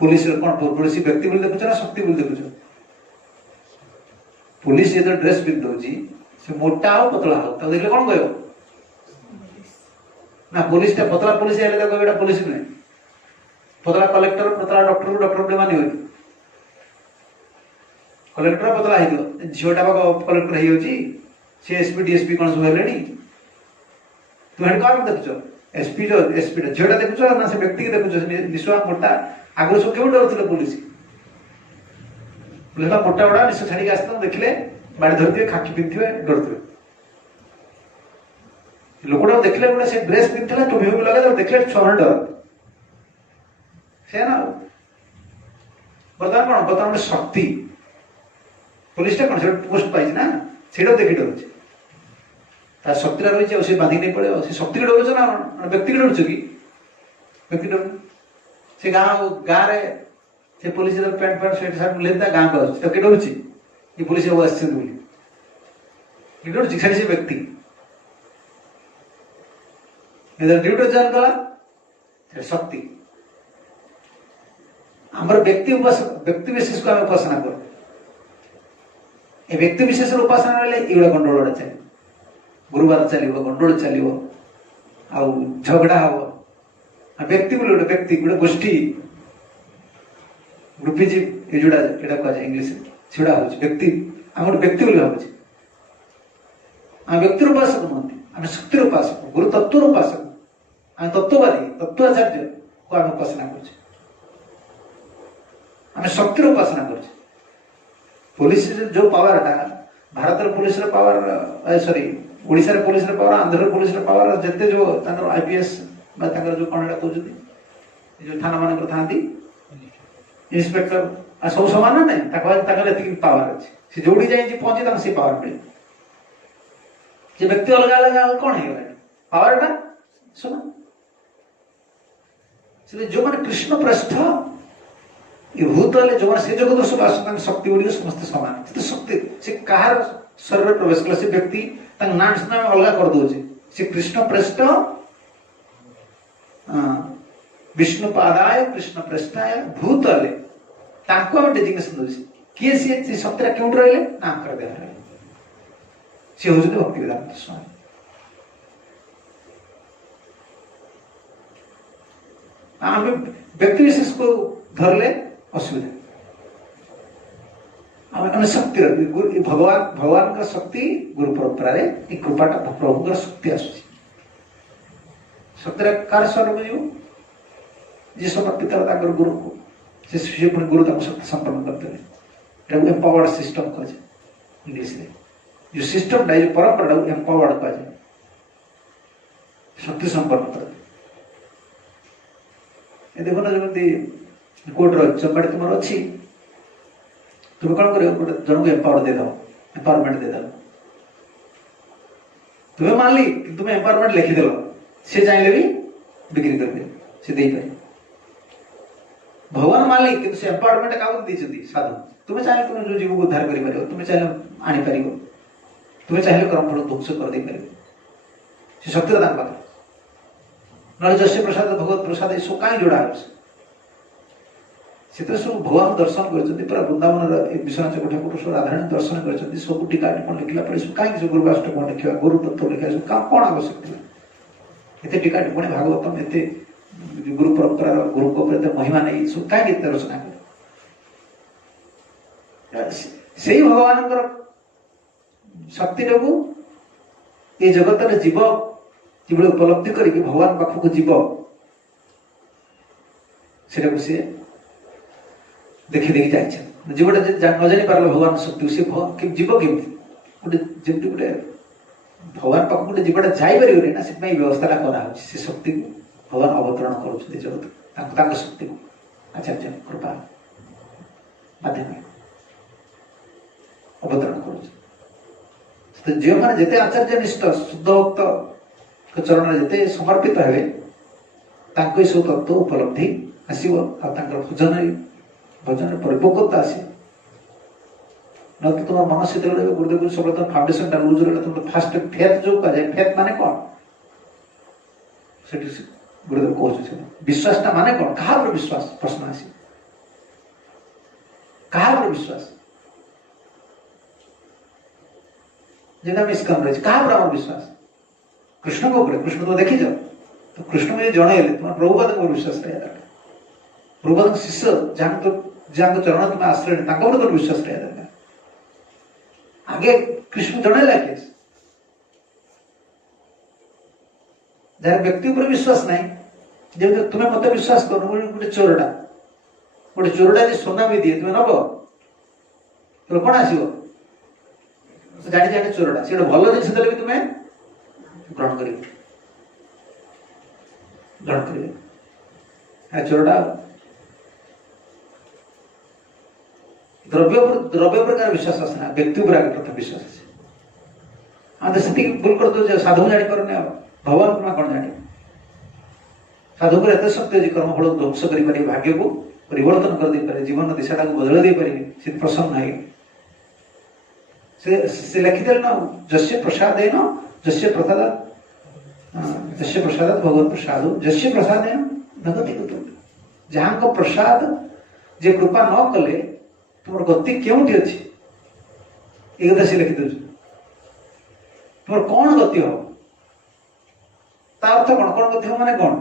पुलिस कौन पुलिस व्यक्ति बोली देखुଛ ना शक्ति बोली देखुଛ पुलिस ये तो ड्रेस पिंध दउची से मोटा हो पतला हो तो देखले कौन कहयो ना पुलिस टा पतला पुलिस आले तो कहबेटा पुलिस नहीं पतला कलेक्टर पतला डॉक्टर डॉक्टर बे मानि होई कलेक्टर पतला है तो झियोटा बाग कलेक्टर है होची से एसपी डीएसपी कौन सब हेलेनी तू हेड काम देखुଛ एसपी झियोटा देखुଛ ना से व्यक्ति के देखुଛ निश्वा मोटा आगु सब क्यों डर पुलिस मोटा बड़ा निश्चय छाड़ी आसता देखले बाड़ी धरते खाकी पिंधे डरते लोकटा देखले गोटे से ड्रेस पिंधला टोपी भी लगे देखले छुआ डर से ना बर्तमान कौन बर्तमान शक्ति पुलिस कौन से पोस्ट पाई ना से देखी डर शक्ति रही से बांधिक नहीं पड़े से शक्ति डर ना व्यक्ति डर कि व्यक्ति डर से गाँव रे से police pant pant shirt shirt लेता गाँव को तो किए डरुची ये पुलिस आसी डरुची से व्यक्ति ड्यूटी जॉइन कला शक्ति आमर व्यक्ति व्यक्ति विशेष को आम उपासना कर व्यक्ति विशेष उपासना ये गंडोल चल गुरुवार चलो गंडोल चलो आ झगड़ा हम व्यक्ति बोले गोटे व्यक्ति गोटे गोष्ठी ग्रुपिजिम ये जोड़ा एटा कह इंग्लिश सेटा हो व्यक्ति आम गोटे व्यक्ति बोले भावुचे आम व्यक्तिर उपासक नुहति आम शक्तिर उपासक गुरु तत्वर उपासक आम तत्ववादी तत्वाचार्य को आम उपासना कर शक्तिर उपासना कर पुलिस जो power Bharat police power sorry Odisha police power Andhra police power जिते जो आईपीएस जो कौन कहते जो थाना मान था इन्स्पेक्टर सब सामान ना पावर अच्छे जो जाए पहुंचे से पावर मिले जे व्यक्ति अलग अलग कौन है पावर टा समान जो मैंने कृष्ण पृष्ठ भूत जो मैंने से जगत सब आस शक्ति गुड़ी समस्त सामान शक्ति से कहार शरीर प्रवेश कला से व्यक्ति ना अलग कर दौचे से कृष्ण पृष्ठ विष्णु पादाय कृष्ण पृष्ठाय भूतले तांको हम डेजिग्नेशन दउछि किए से शक्तिरा क्यों रहले ना कर दे रहे से हो जते भक्ति वेदांत स्वामी आम व्यक्ति विशेष को धरले असुविधा आम शक्ति भगवान का शक्ति गुरु परंपरा रे कृपाटा प्रभु शक्ति आसुछि शक्ति कार स्वरूप जीव जी समर्पित गुरु को से शिष्य पुणी गुरु तक शक्ति संपन्न करते हैं एम्पावर्ड सिस्टम कह इंग्लिश में जो सिस्टम जो परंपरा एम्पावर्ड कह शक्ति संपन्न कर देखो ना जमी कोर्टर चंबाड़ी तुम अच्छी तुम कौन कर जन को एम्पावर देद एम्पावरमेंट देदेल तुम्हें मानली तुम्हें एम्पावरमेंट लिखिदेल सी चाहिए भी बिक्री करेंगे सी दे पारे भगवान मालिक कि से एम्पावरमेंट क्या देते साधु तुम्हें चाहिए तुम जो जीव को उद्धार कर तुम्हें चाहिए आनीपर तुम्हें चाहिए कर्मफल ध्वंस कर से शक्ति दान पात्र ना जस्य प्रसाद भगवत प्रसाद ये सब कहीं जोड़ा से सब भगवान दर्शन कर वृंदावन विश्वनाथ ठाकुर सब राधाराणी दर्शन कर सब टीका टिप्पणी लिखला सब कहीं गुरुवाष्टक लिखा गुरु तत्व लिखा सब कौन आवश्यक थी टीका टिप्पणी भागवतम एत गुरु परंपरा गुरु को महिमा नहीं सब कहीं रचना कर से भगवान शक्ति जो ये जगत जीव जो उपलब्धि करके भगवान पाखक जीव से देखी देखी जाए जीवटा न जानी पार भगवान शक्ति से जीव केमी गोटे जमी गोटे भगवान पाखक गोटे जीवटा जापर ना से व्यवस्था कराई से शक्ति को भगवान अवतरण कर जगत शक्ति को आचार्य कृपा माध्यम अवतरण कर जो मैंने जिते आचार्य निष्ठ शुद्ध भक्त चरण जिते समर्पित हे सब तत्व उपलब्धि आसो भजन भजन परिपक्वता आस न तो तुम मन शीतल रही गुरुदेव सब फाउंडेशन टा लूज रहा तुम फास्ट फेथ जो कह जाए फेथ माने कौन से गुरुदेव कहते विश्वास टा माने कौन क्या विश्वास प्रश्न आस क्या विश्वास जेटा स्कन रही क्या विश्वास कृष्ण को कृष्ण तो देखी जाओ तो कृष्ण में जन तुम प्रभुपाद को विश्वास रहा दरकार प्रभुपाद शिष्य जहाँ चरण तुम आश्रय तुम विश्वास रहा दरकार आगे कृष्ण जनइला केस जहाँ व्यक्ति पर विश्वास नहीं जब तुम्हें मत विश्वास कर गोटे चोरटा सोना भी दिए तुम्हें नब तो कौन आसो जानी जानी चोरटा से भल जिन भी तुम्हें ग्रहण कर चोरटा द्रव्य प्रकार विश्वास आसना व्यक्ति प्रथम विश्वास आसे से भूल कर दो साधु जानी पार भगवान तुम्हें कौन जाने साधु को एत शक्ति अच्छी कर्मफल ध्वंस कर भाग्य को परिवर्तन कर दे पारे जीवन दिशा को बदल दे पारे से प्रसन्न है से लिखिदेल ना जस्य प्रसाद है ना जस्य प्रसाद भगवत प्रसाद जस्य प्रसाद है न गति जहाँ को प्रसाद जे कृपा न कले तुम गति क्योंठी अच्छी ये कथा से लिखिद तुम कौन गति हो अर्थ कौन कौन गति हो माने कौन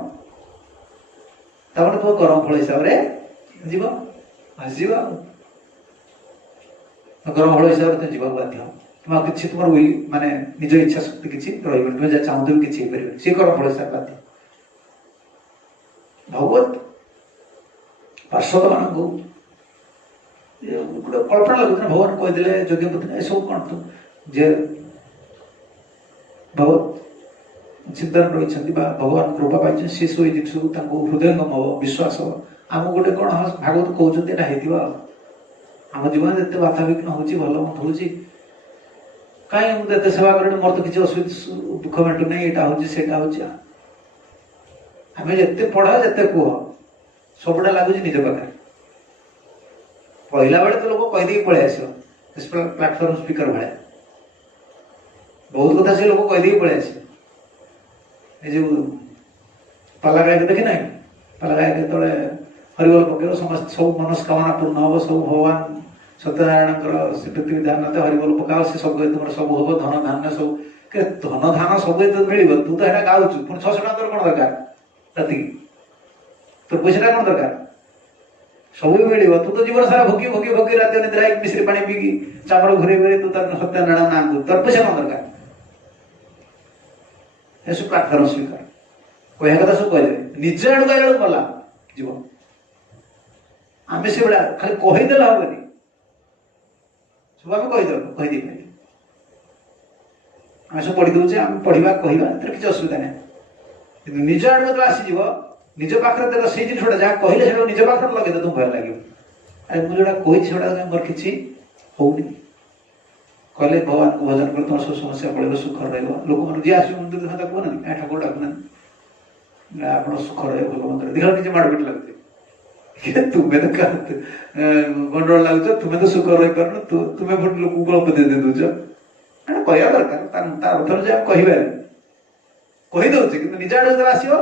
तुम कर्म फल हिसाब से जीव आसव कर्म फल हिसाब से जीवा बाध्य तुम कि तुम माने निज इच्छा शक्ति किसी रही तुम जहाँ चाहूँ भी किसी सी कर्म फल हिसाब बाध्य भगवत पार्षद मान गोटे कल्पना लगुच भगवान कहीदे यज्ञ पत्नी सब कौन तो जे भगवत चिंतन रही भगवान कृपा पाई सी सब जिन सब हृदयंगम हम विश्वास आम गोटे कौन भागवत कहते आम जीवन जिते बाधा विघ्न हो भल मत हो कहीं मुझे सेवा कर मोर तो किसी असुविधा दुख मेटू नहीं यहाँ हूँ आम जिते पढ़ा जिते कह सबटा लगुच निज पाखे पहला बेले तो लोग कहीदे पलि आस प्लाटफर्म स्पीकर भाया बहुत कथा से लोग कहीदे पलि आस पाला गाय देखे ना पाला गाय जो हरिबोल पकेब समस्त सब मनस्कामना पूर्ण हम सब भगवान सत्यनारायण स्वीकृति विधान हरिबोल पकाओ से सब तुम सब हम धन धान्य सब धन धान सब मिल तू तो यहाँ गाँचु पुणी 600 टका तोर कौन दरकार राति तोर पैसा कौन दरकार सब मिल तू तो जीवन सारा भोगी भोगी भोगी रात निद्रा मिश्री पानी पीकी चामड़ घूरे घूरे तू सत्यनारायण नाम तोर पैसा कौन दरकार सब प्लाटफर्म स्वीकार कह कथा सब कहीदे निज आड़ गला गला जीवन आम से भाया खाली कहीदे हेनी सब आम कहीदे आम सब पढ़ी दौचे आम पढ़ा कहवा किसी असुविधा नहीं निज आड़ जो आसीज निज पाखे देख से जिनसा जहाँ कहले से निज पाखे लगे तुम भय लगे अरे मुझे कही से मोर कि होनी कहले भगवान को भजन कर तुम सब समस्या पड़े सुख रोक मैंने जी आस मंदिर देखा कहना ठाकुर डाकुना आप सुख रहा भोग मंदिर देखा निजे माड़ पिट लगते तुम्हें तो गंडोल लगुच तुम्हें तो सुख रही पार तुम्हें पुणी लोक गल्प दे दौच कह दरकार तार अर्थ जे कह कहीदे कि निज आड़ जो आसो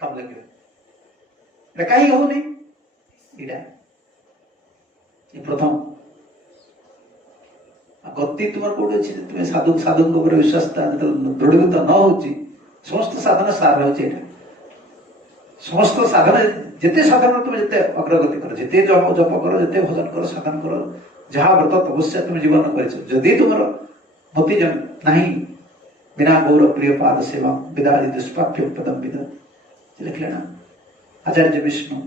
कम लगे कहीं होनी प्रथम गति तुम कौट अच्छी तुम्हें साधु साधु विश्वास दृढ़ीभूत न हो समस्त साधन सार हो समस्त साधन जिते साधन तुम जिते अग्रगति कर जिते जप कर जिते भजन कर साधन कर जहाँ व्रत तपस्या तुम जीवन कर तुम मति नहीं बिना गौर प्रिय पाद सेवा विदादि दुष्प्राप्य पदम विद लिखले ना आचार्य विष्णु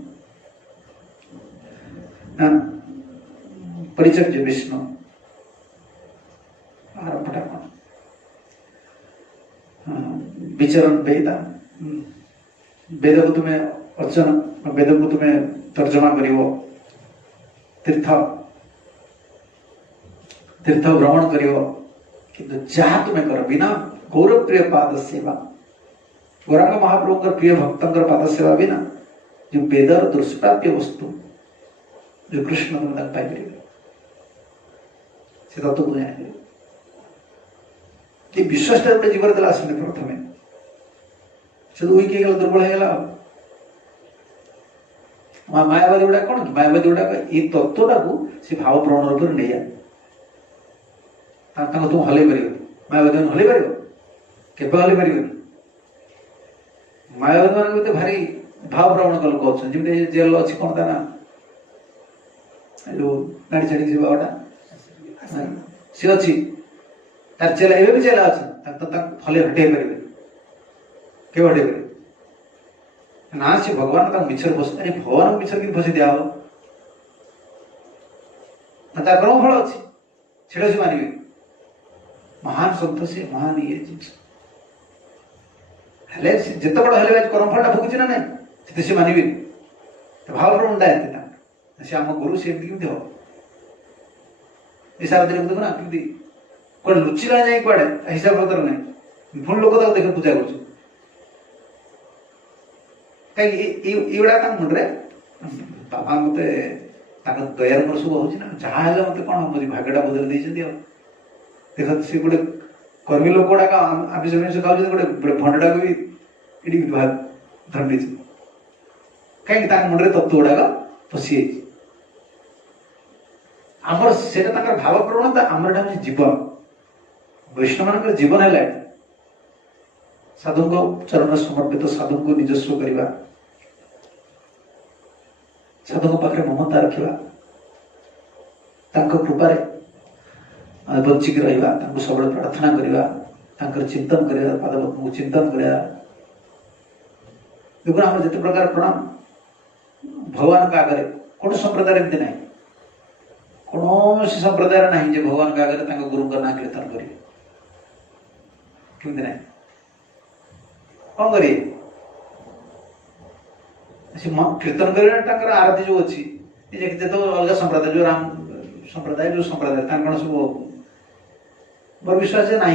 परिचर्य विष्णु आरंभटा कौन विचरण वेद वेद को तुम्हें अर्चन वेद को तुम्हें तर्जमा करिवो तीर्थ तीर्थ भ्रमण करिवो किंतु जहाँ तुम्हें कर बिना गौरव प्रिय पाद सेवा गौरांग महाप्रभु प्रिय भक्तर पाद सेवा बिना जो वेदर दुष्प्राप्य वस्तु जो कृष्ण तुम तक पाई से तत्व को जाने विश्वास गोटे जीवन देला आसने प्रथमे से वीक हो दुर्बल हो मायावादी गुड़ा कौन कि मायावादी गुड़ा ये तत्वटा को से भाव प्रवण रूप नहीं जाए तुम हल मायावादी हल पार के हल पार मायावादी मान भारी भाव प्रवण लोक अच्छा जमी जेल अच्छी कौन ता ना जो गाड़ी छाड़ी से बाबाटा सी अच्छी तार चेला एवं भी चेला अच्छे फल हटे पारे के हटे पारे ना से भगवान का मिछर बस अरे भगवान को मिछर कि फसी दिया हो कर्म फल अच्छी से मानवे महान सत से महान ये जिन जिते बड़ा हेले कर्म फलटा भोगी ना ना से मानवे भाव प्रवणता से आम गुरु से कमी हम सारा दिन देखो ना कमी कौन लुचिला जाए कड़े हिसाब पत्र ना पुणी लोक देख पूजा कर कहीं मुंडे बाबा मत दयार मोर सब हो जहाँ मत कौन हम भाग्यटा बदल देख सी गोटे कर्मी लोक गुड़ाक आमिष खाऊ गोटे भंडा को भी धरनी कहीं मुंडे तत्व गुड़ाक पशि आमर से भाव प्रवणता आमर जीवन वैष्णव मान जीवन है साधु चरण समर्पित साधु को निजस्व करवा साधु पाखे ममता रखा कृपार बंचिक रहा सब प्रार्थना करवा चिंतन करवा पादपद्म को चिंतन करवा देखो आम जिते प्रकार प्रणाम भगवान का आगे कौन संप्रदाय एमती ना कौन संप्रदाय ना जे भगवान का आगे गुरु का ना कीर्तन करेंगे कमी ना कौन करेंगे कीर्तन कर आरती जो अच्छी तो अलग संप्रदाय जो राम संप्रदाय जो संप्रदाय कौन सब मोर विश्वास ना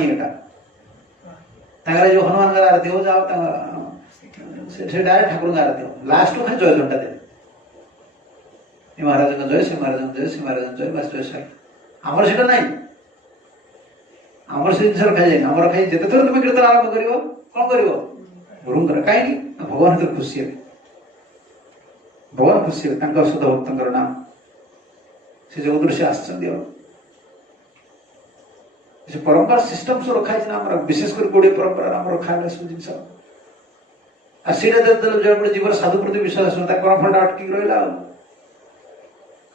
जो हनुमान का आरती हो जाओ डायरेक्ट ठाकुर का आरती हो लास्ट को जय घंटा दे महाराज का जय से महाराज जय से महाराज जय बस जय साई आमर से ना आमर से जिन खाई आमर खाई जिते थर तुम कीर्तन आरंभ कर कौन कर गुरु कहीं भगवान तो खुशी है भगवान खुशी है शुद्ध भक्त नाम से जगत से आश्चर्य परंपरा सिस्टम सब रखाई विशेषकर गोटे परंपरा आम रखा सब जिन जो जीवन साधु प्रति विश्वास कर्म फल अटक रहा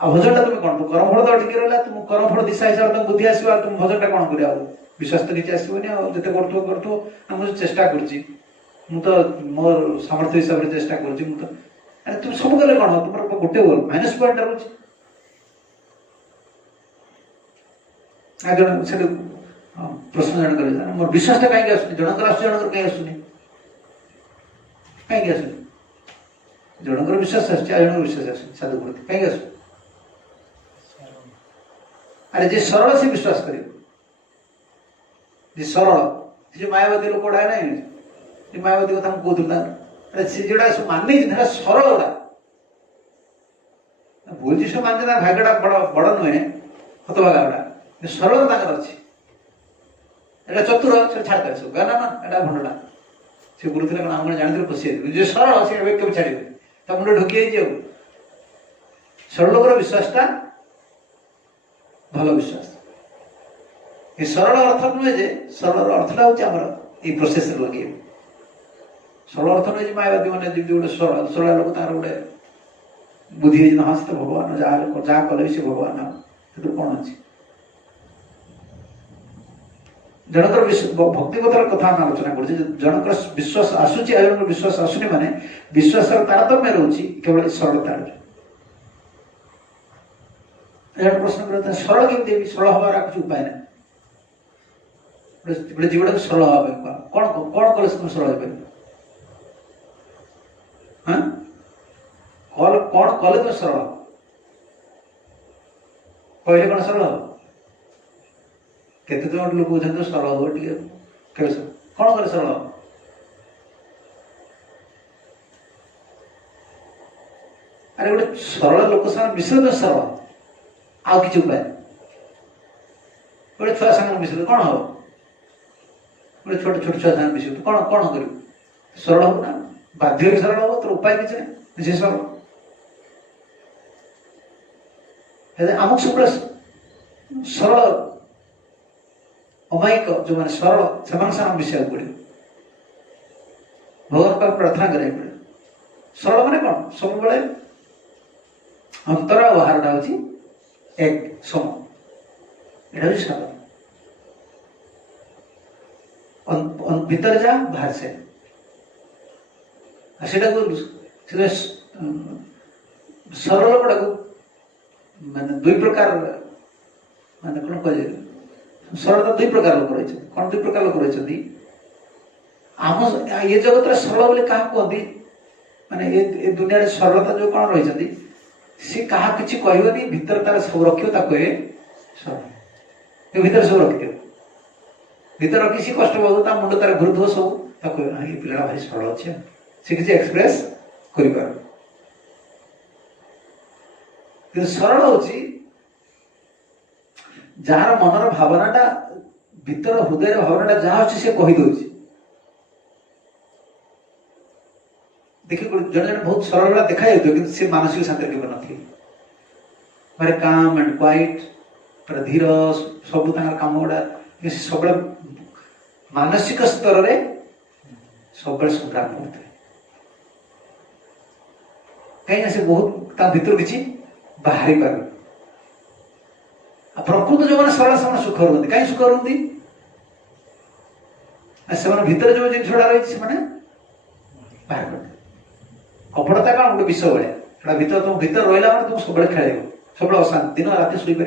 भजन तुम कौन तुम कर्म फल तो अटक रहा तुम कर्म फल दिशा हिसाब से बुद्धि आस तुम भजन टा कौन कर विश्वास तो किसी आसोनी जिते कर चेष्टा कर मोर सामर्थ्य हिसाब से चेष्टा कर तुम सब कले कौन तुम गोटे माइनस पॉइंट रोचे प्रश्न जन कर मोर विश्वास कहीं जनकर जनकर कहीं आसुनी कहीं आसुनी जनकर विश्वास आस विश्वास आस साधु प्रति कहीं आस अरे जे सरल से विश्वास कर सरल जो मायावादी लोक गुड़ा ना मायावादी कथा कहूला अरे से जोड़ा सब मानी सरल गुड़ा भूल जिस मानते भाग्यटा बड़ बड़ नुहे हतभागा गुड़ा सरल अच्छी एटा चतुर से छाड़ सब गाना ना एटा भंडा से गुरु थे आम जानते पशि जो सरल से के छाड़ मुंडे ढुकी सरल लोकर विश्वासटा भल विश्वास ये सरल अर्थ नुहे जे सरल अर्थटा हूँ ये प्रोसेस लगे सरल अर्थ नुहे मायावादी मैंने गोटे सरल सरल लोक तार गोटे बुद्धि हाँ से भगवान जहाँ कले से भगवान कौन अच्छी जनकर भक्तिगत कथा आलोचना कर जनकर विश्वास आसूची आ जन विश्वास आसुनी माने विश्वास तारतम्य रोचे केवल सरलता प्रश्न करते सरल केमती सरल हमारा कुछ उपाय ना गोटे जीवटा सरल हाँ कौन कौन कले सरल हो कौन कले तुम सरल कहले कौन सरल हम केते तो लोक बुझे सरल हो कौन करे सरल अरे गोटे सरल लोक साथ मिश्र तो सरल आउ कि उपाय गोटे छुआ सागर मिश्र कौन हम गोटे छोट छोट छुआ सागर मिश्र कौन कौन कर सरल हम ना बाध्य भी सरल हम तो उपाय किसी नहीं निजे सरल आमक सब सरल अमायिक जो मैंने सरल से मिशा पड़े भगवान का प्रार्थना करा पड़े सरल मैंने कौन सब बड़े अंतर बाहरटा हूँ एक सम यहाँ हूँ साधन भीतर जा बाहर से सरल गुड़ा को माने दुई प्रकार माने कौन कह सरलता दुई प्रकार लोक रही कौन दुई प्रकार लोक रही आम ये जगत सरल बोले क्या कहती माने ये दुनिया सरलता जो कौन रही सी क्या किसी कहनी भितर तार सब रखियो कहे सरल भीतर सब रखिद भीतर रखी सी कष्ट बहुत मुंड तार घुरुव सब ये पिला भारी सरल अच्छे सी किसी एक्सप्रेस कर सरल हूँ जार मनर भावनाटा भीतर हृदय भावनाटा जहाँ अच्छी से कहीदे देखिए जन जन बहुत सरल देखा जाए कि मानसिक शांति केवल नथी मारे काम एंड क्वाइट पूरा धीर सब काम गुड़ा सब मानसिक स्तर रे सब संग्राम करते कहीं से बहुत भीतर किसी बाहरी पार प्रकृत जो मैंने सरल से सुख रुहती कहीं सुख रुहती से भीतर जो जिनसा रही बाहर कर कपड़ता कौन गोटे विष भाया भीतर तुम भीतर रहा तुम सब खेल सब अशांति दिन रात शुपर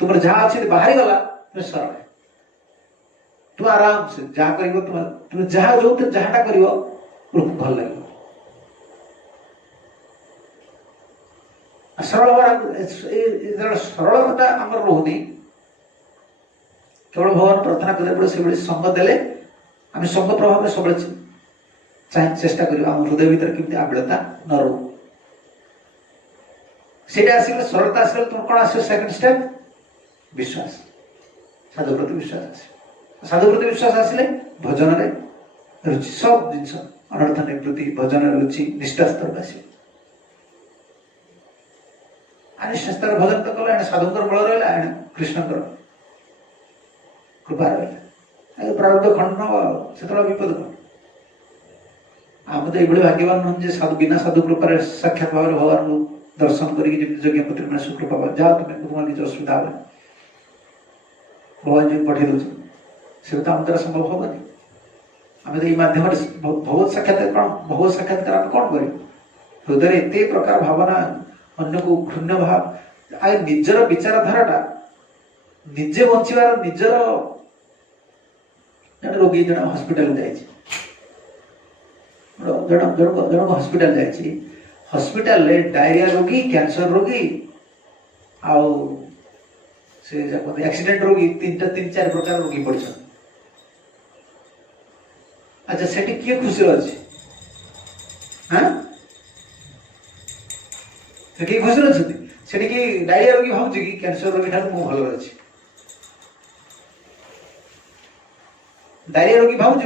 तुम जहाँ अच्छे बाहरी गला तुम सरल तुम आराम से जहाँ कर तुम जहाँ जो जहाँटा कर भल लगे सरल सरलता आम रोनी केवल भगवान प्रार्थना कले से संग देले आम संग प्रभाव में सब चेष्टा करवा आम हृदय भीतर केमती आबिलता न रो आसिले सरलता आसिले तुम कौन आस सेकेंड स्टेप विश्वास साधु प्रति विश्वास आस साधु प्रति विश्वास आसिले भजन रे रुचि सब जिनस अनर्थ निवृत्ति भजन रुचि निष्ठा स्तर आस अनिष्ट स्तर भजन तो कला साधुकर बल रहा कृष्णकर कृपा रहा प्रारब्ध खंडन से विपद कौन आम तो ये भाग्यवान नुह साधु बिना साधु कृपा साक्षात भाव भगवान को दर्शन करज्ञपति मैंने सुकृपा जाओ तुम्हें तुम किसी असुविधा हे भगवान जी पठे दौर से तो आम द्वारा संभव हेनी आम तो ये मध्यम भगवत साक्षात कौन भगवत साक्षात्कार आम कौन कर हृदय एत प्रकार भावना अन्य को क्षुण्य भाव आ निजर विचारधाराटा निजे बचार निजर रोगी जन हॉस्पिटल जन हॉस्पिटल जाइए हॉस्पिटल डायरिया रोगी कैंसर रोगी आउ से एक्सीडेंट रोगी तीन चार प्रकार रोगी पड़ अच्छा सेठी किए खुशी अच्छे हाँ सेठी खुशी अच्छे सेठी कि डायरिया रोगी भावुँ कि कैंसर रोगी ठार मु भल अच्छी डायरिया रोगी भावुँ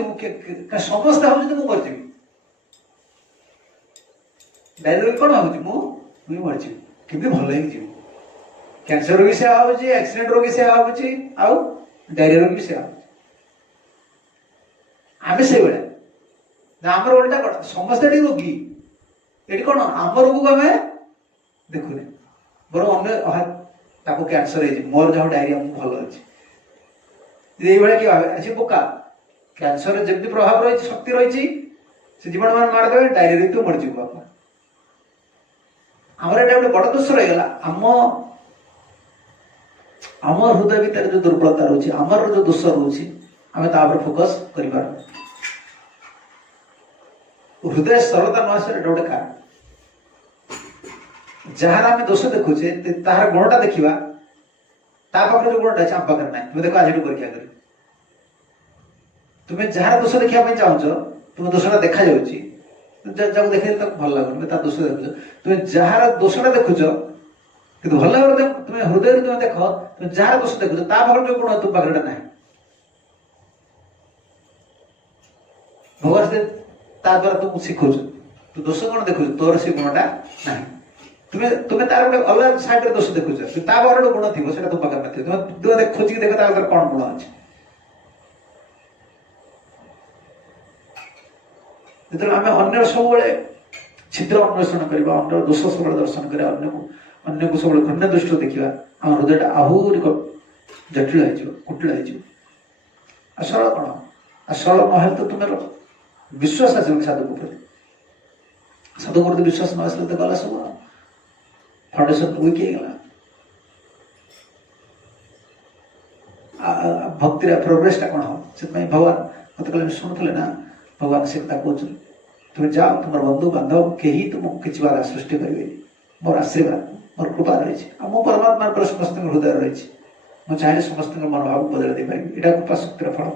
समस्त भावुँ मुझे मरजी डायरिया रोगी कौन भावुँ मरजी कि भल ही जीव कैंसर रोगी से भावुँ एक्सीडेंट रोगी से भावुँ आउ डायरिया रोगी से भावुँ आम से आमर उल्टा कौन समस्त रोगी ये कौन आम रोग को आम देखुने बर अन्य कैंसर मोर जहाँ डायरिया भल अच्छे ये भाई किए बोका कैंसर जमी प्रभाव रही शक्ति रही से जीवन मान मारदे डायरिया तो मरजी बापा आमर ये गोटे बड़ दोष रहीगला आम हृदय भीतर जो दुर्बलता रोचे आमर जो दोष रोचे आम फोकस कर हृदय सरलता न आसर गोटे कारण जहार आम दोष देखुचे तार गुणटा देखा पाखे जो गुणटा अच्छे आम पाखे ना तुम्हें देख आज परीक्षा कर तुम्हें जहार दोष देखा चाहूच तुम दोषटा देखा जहाँ देखे भल लगुन तार दोष देखुच तुम्हें जहार दोषटा देखुच कि भल लगे तुम्हें हृदय तुम्हें देख तुम जहार दोष देखुच पाखे जो गुण तुम पाखे ना भगवान से द्वारा तुमको शिखुच तू दोष कौन देखु तोर से गुणटा ना तुम्हें तुम्हें तार गोटे अलग साइड दोष देखुच गोटे गुण थी तुम पाखे ना तुम्हें खोजिक देख तार कौन गुण अच्छे जो आम अगर सब छिद्र अन्वेषण करवा अन्य दोष सब दर्शन कर अन्य को सब घृण्य दृष्टि देखा आम हृदयटा आहरी जटिल कुटिल सरल कौन सरल ना तो तुम्हारे विश्वास आस साधु प्रति विश्वास न आसले तो गला सब फाउंडेशन वीक भक्तिर प्रोग्रेसटा कौन हम से भगवान मत कल शुणुले ना भगवान से कहते तुम जाओ तुम बंधु बांधव कहीं तुमको किसी बाधा सृष्टि करेंगे मोर आशीर्वाद मोर कृपा रही मो परमात्मा पर समस्त हृदय रही मुझे चाहिए समस्त मनोभाव बदल दे पारि यहाँ कृपा शक्तिर फल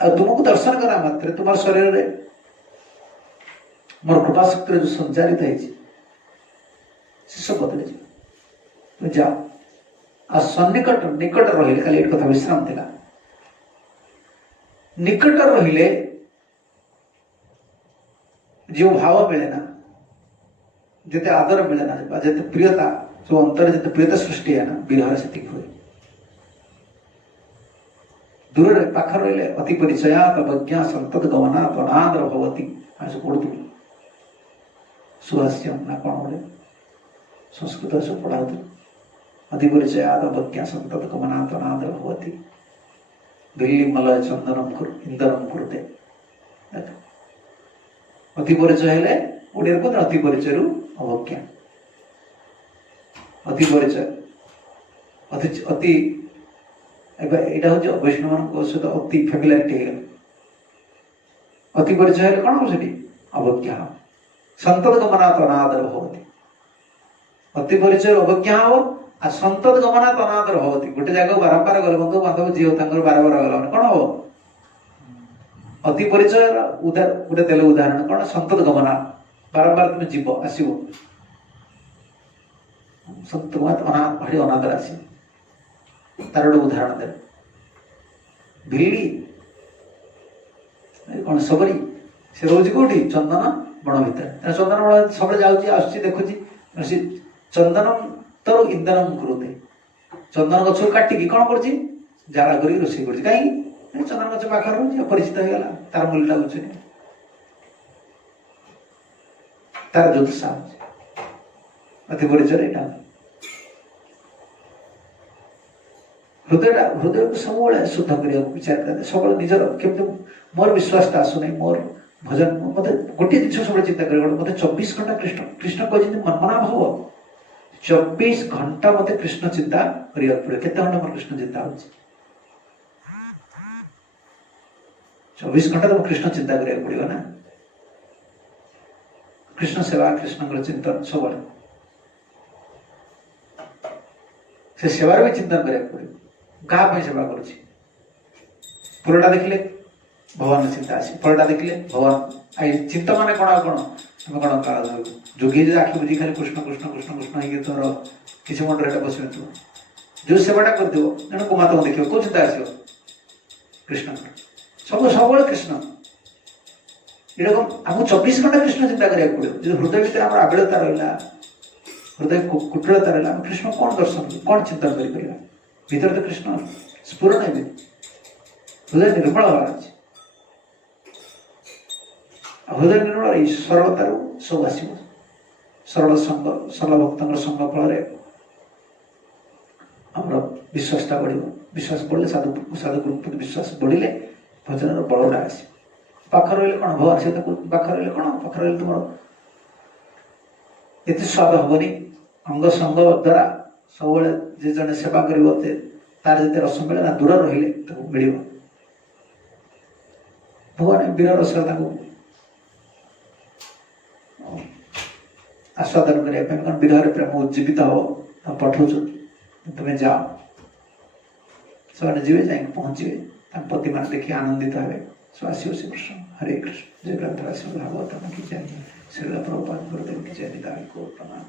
आ तुमको दर्शन करा मात्र तुम शरीर में मोर कृपा शक्ति जो संचारित है सब बदल तुम जाओ आ सन्निकट निकट रही खाली एक कथा विश्राम थिला निकट रहिले जो भाव मिले ना जिते आदर मिले ना जिते प्रियता जो अंतर जिते प्रियता सृष्टि है ना विरह से हुए दूर पाख रही अति परिचयात अवज्ञा संतत गमनात् अनादर भवती आज पढ़ु सुहास्यम ना कौन बोले संस्कृत से पढ़ा अति परिचयात अवज्ञा संतत गमनात् अनादर भवती बिल्ली मलय चंदनम इंदरम कुरुते अति परिचय हेले ओडिया को अति परिचय अवज्ञा अति परिचय अति अति यहाँ हूँ वैष्णव सहित अति फैमिलिटी अति परिचय हेले कौन हम अवज्ञा संतत गमनात् अनादर भवति अति परिचय अवज्ञा हो आ संतत गमनात् अनादर भवति गोटे जगह बारंबार गले बंधु बांधव जी बार बार गला कौन हम अति परिचय गोटे देल उदाहरण कौन संतत गमना बारंबार तुम जीव आसो संत भारी अनादर आस तार गोटे उदाहरण दे बिल्ली कौन सबरी से रोज कौटी चंदन बण भर चंदन बण सब जाऊँगी देखुची चंदनम तर इंधनम कुरुते चंदन गछ काटिकी कौन कर जाला कर रोषे कर कहीं चंदन गछ पाखर रोज परिचित हो गला तार मूल्यटा बुझुनि तार ज्योतिषा अति परिचय यहाँ हृदय को सब शुद्ध करने विचार करते सब निजर केमती मोर विश्वासटा आसुना मोर भजन मत गोटे जिन सब चिंता कर मत 24 घंटा कृष्ण कृष्ण कहते मनमना भाव 24 घंटा मत कृष्ण चिंता करने पड़े केते घंटा मोर कृष्ण चिंता हो 24 घंटा तो कृष्ण चिंता करिया पड़िबो ना कृष्ण सेवा कृष्ण चिंतन सब से सेवार भी चिंतन करिया पड़िबो कहा पे सेवा करूची फूलटा देखले भगवान चिंता आसी फलटा देखले भगवान आई चिंता माने कोन आम कौन जोगी आखि बुझी खाली कृष्ण कृष्ण कृष्ण कृष्ण ये तोर किसी मंडल हेटा बस जो सेवाटा कर दियो जन गोमाता को देखियो को चिंता आसियो कृष्ण सब सब कृष्ण ये आम 24 घंटा कृष्ण चिंता करिया पड़ो जो हृदय भीतर आम आबिलता रहा हृदय कुटिलता रहा कृष्ण कौन दर्शन कौन चिंतन कर भीतर तो कृष्ण स्फुरण है हृदय निर्मल हवा हृदय निर्मल सरलतार सब आस सरल संग सरल भक्त संग फल आम विश्वासटा बढ़ विश्वास बढ़ले साधु साधु प्रति विश्वास बढ़ले भजन बलटा आस पाख रही कौन भगवान सहित पाख रही कौन पाख रही तुम ये स्वाद हेनी अंग संग द्वारा सब जन सेवा कर तार जिते रस मिले ना दूर रही मिल भगवान वीर रस आस्वादन करने विरह प्रेम उज्जीवित हम पठाऊ तुम्हें जाओ से जीवे जा पहुंचे पति मान देखिए आनंदित हे सो आसो श्री कृष्ण हरे कृष्ण जय ग्रंथराज भागवत की जय श्रील प्रभुपाद गुरुदेव की जय निताई को प्रणाम।